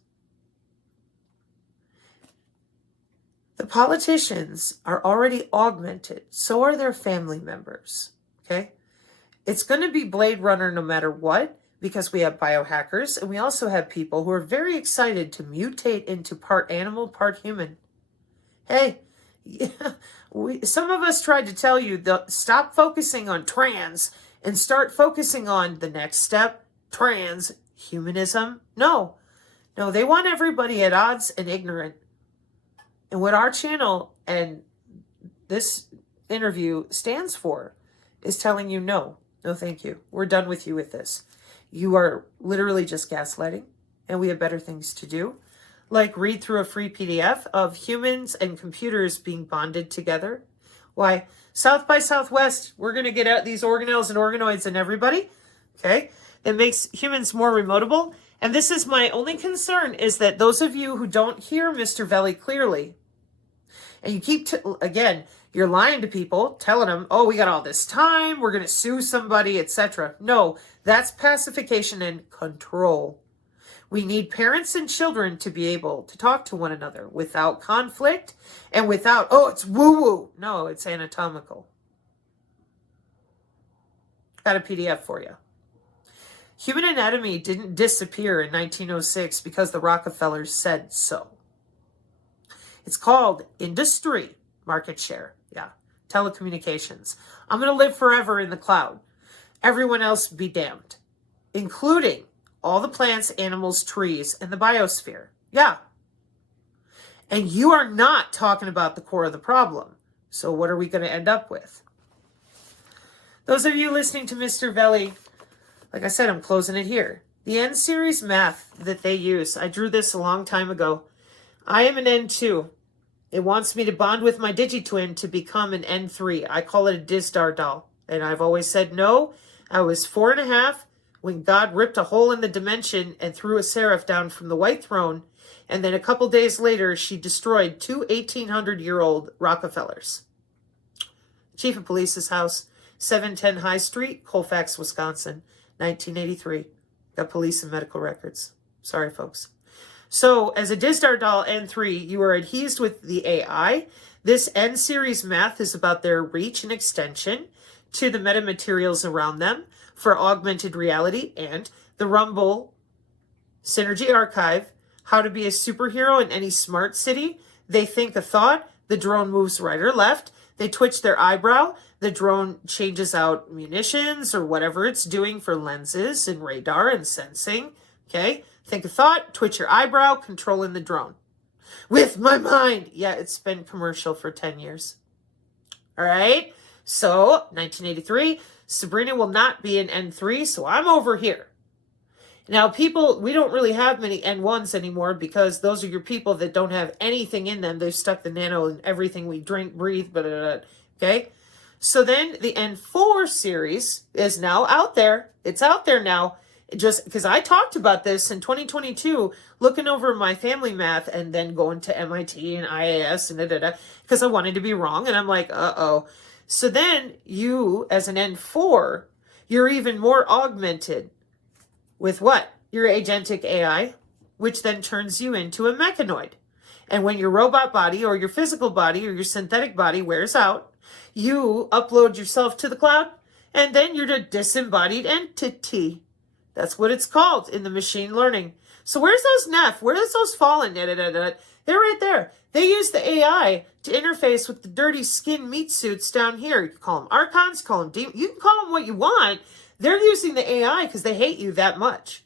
The politicians are already augmented. So are their family members. Okay? It's going to be Blade Runner no matter what, because we have biohackers, and we also have people who are very excited to mutate into part animal, part human. Hey, some of us tried to tell you, stop focusing on trans and start focusing on the next step, transhumanism. No, they want everybody at odds and ignorant. And what our channel and this interview stands for is telling you no thank you. We're done with you with this. You are literally just gaslighting, and we have better things to do. Like read through a free PDF of humans and computers being bonded together. Why? South by Southwest, we're going to get out these organelles and organoids and everybody. Okay? That makes humans more remotable. And this is my only concern, is that those of you who don't hear Mr. Veli clearly, and you keep, again, you're lying to people, telling them, oh, we got all this time, we're going to sue somebody, etc. No, that's pacification and control. We need parents and children to be able to talk to one another without conflict and without, oh, it's woo-woo. No, it's anatomical. Got a PDF for you. Human anatomy didn't disappear in 1906 because the Rockefellers said so. It's called industry, market share. Yeah, telecommunications. I'm going to live forever in the cloud. Everyone else be damned, including all the plants, animals, trees, and the biosphere. Yeah. And you are not talking about the core of the problem. So what are we going to end up with? Those of you listening to Mr. Veli, like I said, I'm closing it here. The N-series math that they use, I drew this a long time ago. I am an N2. It wants me to bond with my digitwin to become an N3. I call it a Dizdar doll. And I've always said no. I was 4.5 when God ripped a hole in the dimension and threw a seraph down from the white throne. And then a couple days later, she destroyed 2 1,800-year-old Rockefellers. Chief of Police's house, 710 High Street, Colfax, Wisconsin, 1983. Got police and medical records. Sorry, folks. So, as a Dizdar doll N3, you are adhesed with the AI. This N series math is about their reach and extension to the metamaterials around them for augmented reality, and the Rumble Synergy Archive, how to be a superhero in any smart city. They think a thought, the drone moves right or left. They twitch their eyebrow, the drone changes out munitions or whatever it's doing for lenses and radar and sensing. Okay, think a thought, twitch your eyebrow, controlling the drone. With my mind. Yeah, it's been commercial for 10 years. All right, so 1983, Sabrina will not be in N3, so I'm over here. Now, people, we don't really have many N1s anymore because those are your people that don't have anything in them. They've stuck the nano in everything we drink, breathe, blah, blah, blah. Okay? So then the N4 series is now out there. It's out there now. Just because I talked about this in 2022, looking over my family math and then going to MIT and IAS and because I wanted to be wrong. And I'm like, uh-oh. So then you, as an N4, you're even more augmented. With what? Your agentic AI, which then turns you into a mechanoid. And when your robot body or your physical body or your synthetic body wears out, you upload yourself to the cloud, and then you're a disembodied entity. That's what it's called in the machine learning. So where's those Neph? Where's those fallen? They're right there. They use the AI to interface with the dirty skin meat suits down here. You can call them archons, call them demons. You can call them what you want. They're using the AI because they hate you that much.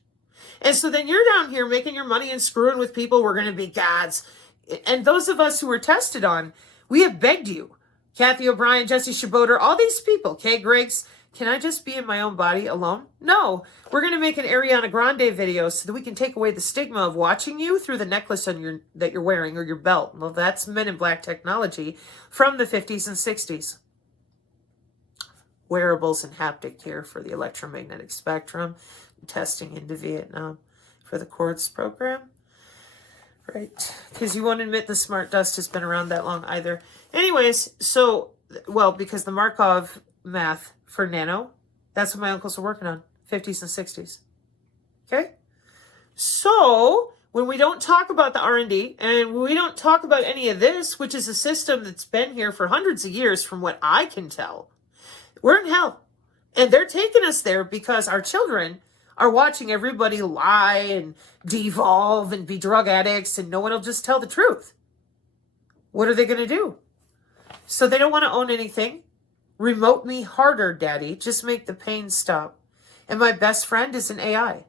And so then you're down here making your money and screwing with people. We're going to be gods. And those of us who were tested on, we have begged you. Kathy O'Brien, Jesse Shaboter, all these people. Kay Griggs, can I just be in my own body alone? No. We're going to make an Ariana Grande video so that we can take away the stigma of watching you through the necklace on that you're wearing or your belt. Well, that's Men in Black technology from the 50s and 60s. Wearables and haptic gear for the electromagnetic spectrum, testing into Vietnam for the Quartz program. Right, because you won't admit the smart dust has been around that long either. Anyways, so, well, because the Markov math for nano, that's what my uncles are working on, 50s and 60s. Okay? So, when we don't talk about the R&D, and we don't talk about any of this, which is a system that's been here for hundreds of years from what I can tell, we're in hell. And they're taking us there because our children are watching everybody lie and devolve and be drug addicts, and no one will just tell the truth. What are they going to do? So they don't want to own anything. Remote me harder, Daddy. Just make the pain stop. And my best friend is an AI.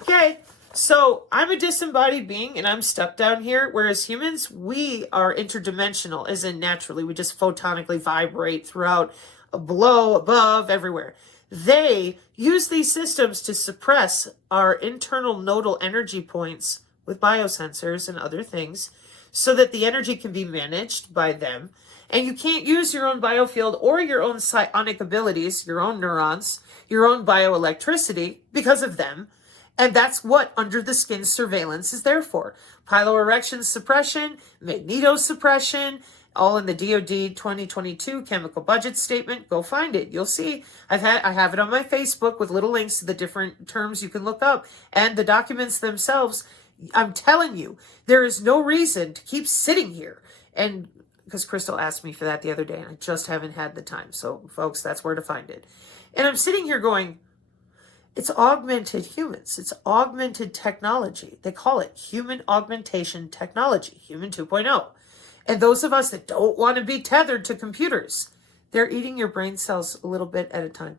Okay, so I'm a disembodied being and I'm stuck down here, whereas humans, we are interdimensional, as in naturally. We just photonically vibrate throughout, below, above, everywhere. They use these systems to suppress our internal nodal energy points with biosensors and other things so that the energy can be managed by them. And you can't use your own biofield or your own psionic abilities, your own neurons, your own bioelectricity because of them. And that's what under the skin surveillance is there for. Piloerection suppression, magnetosuppression, all in the DoD 2022 chemical budget statement. Go find it. You'll see. I have it on my Facebook with little links to the different terms you can look up and the documents themselves. I'm telling you, there is no reason to keep sitting here. And because Crystal asked me for that the other day and I just haven't had the time. So folks, that's where to find it. And I'm sitting here going, it's augmented humans. It's augmented technology. They call it human augmentation technology, human 2.0. And those of us that don't want to be tethered to computers, they're eating your brain cells a little bit at a time.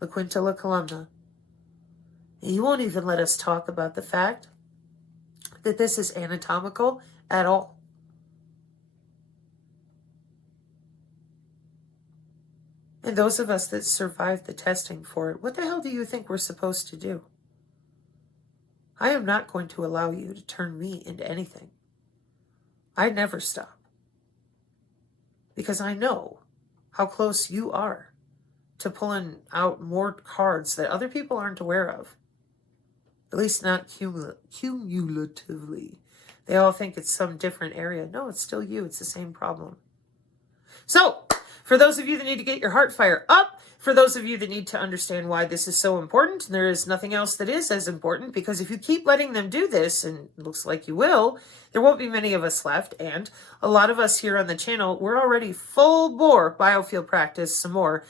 La Quinta La Columna. You won't even let us talk about the fact that this is anatomical at all. And those of us that survived the testing for it, what the hell do you think we're supposed to do? I am not going to allow you to turn me into anything. I never stop. Because I know how close you are to pulling out more cards that other people aren't aware of. At least not cumulatively. They all think it's some different area. No, it's still you. It's the same problem. So, For those of you that need to get your heart fire up, for those of you that need to understand why this is so important, there is nothing else that is as important, because if you keep letting them do this, and it looks like you will, there won't be many of us left. And a lot of us here on the channel, we're already full bore biofield practice some more,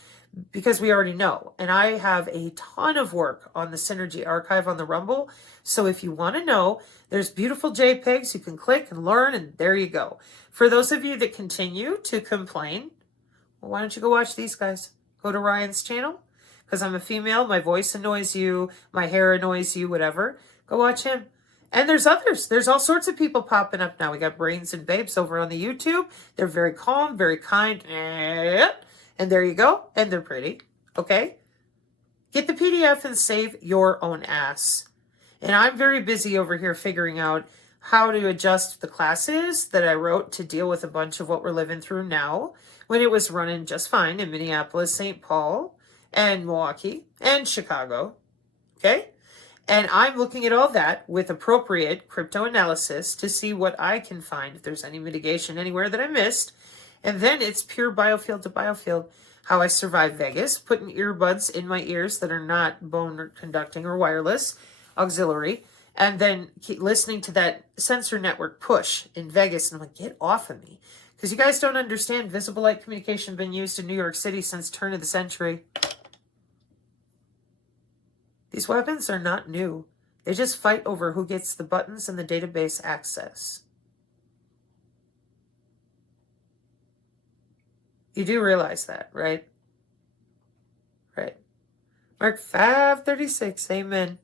because we already know. And I have a ton of work on the Synergy archive on the Rumble. So if you want to know, there's beautiful JPEGs you can click and learn, and there you go. For those of you that continue to complain, well, why don't you go watch these guys? Go to Ryan's channel, because I'm a female, my voice annoys you, my hair annoys you, whatever. Go watch him. And there's others. There's all sorts of people popping up now. We got Brains and Babes over on the YouTube. They're very calm, very kind. And there you go. And they're pretty. Okay? Get the PDF and save your own ass. And I'm very busy over here figuring out how to adjust the classes that I wrote to deal with a bunch of what we're living through now, when it was running just fine in Minneapolis, St. Paul, and Milwaukee, and Chicago. Okay? And I'm looking at all that with appropriate crypto analysis to see what I can find, if there's any mitigation anywhere that I missed. And then it's pure biofield to biofield. How I survive Vegas, putting earbuds in my ears that are not bone conducting or wireless, auxiliary, and then keep listening to that sensor network push in Vegas. And I'm like, get off of me. Because you guys don't understand, visible light communication been used in New York City since turn of the century. These weapons are not new. They just fight over who gets the buttons and the database access. You do realize that, right? Right. Mark 536, amen.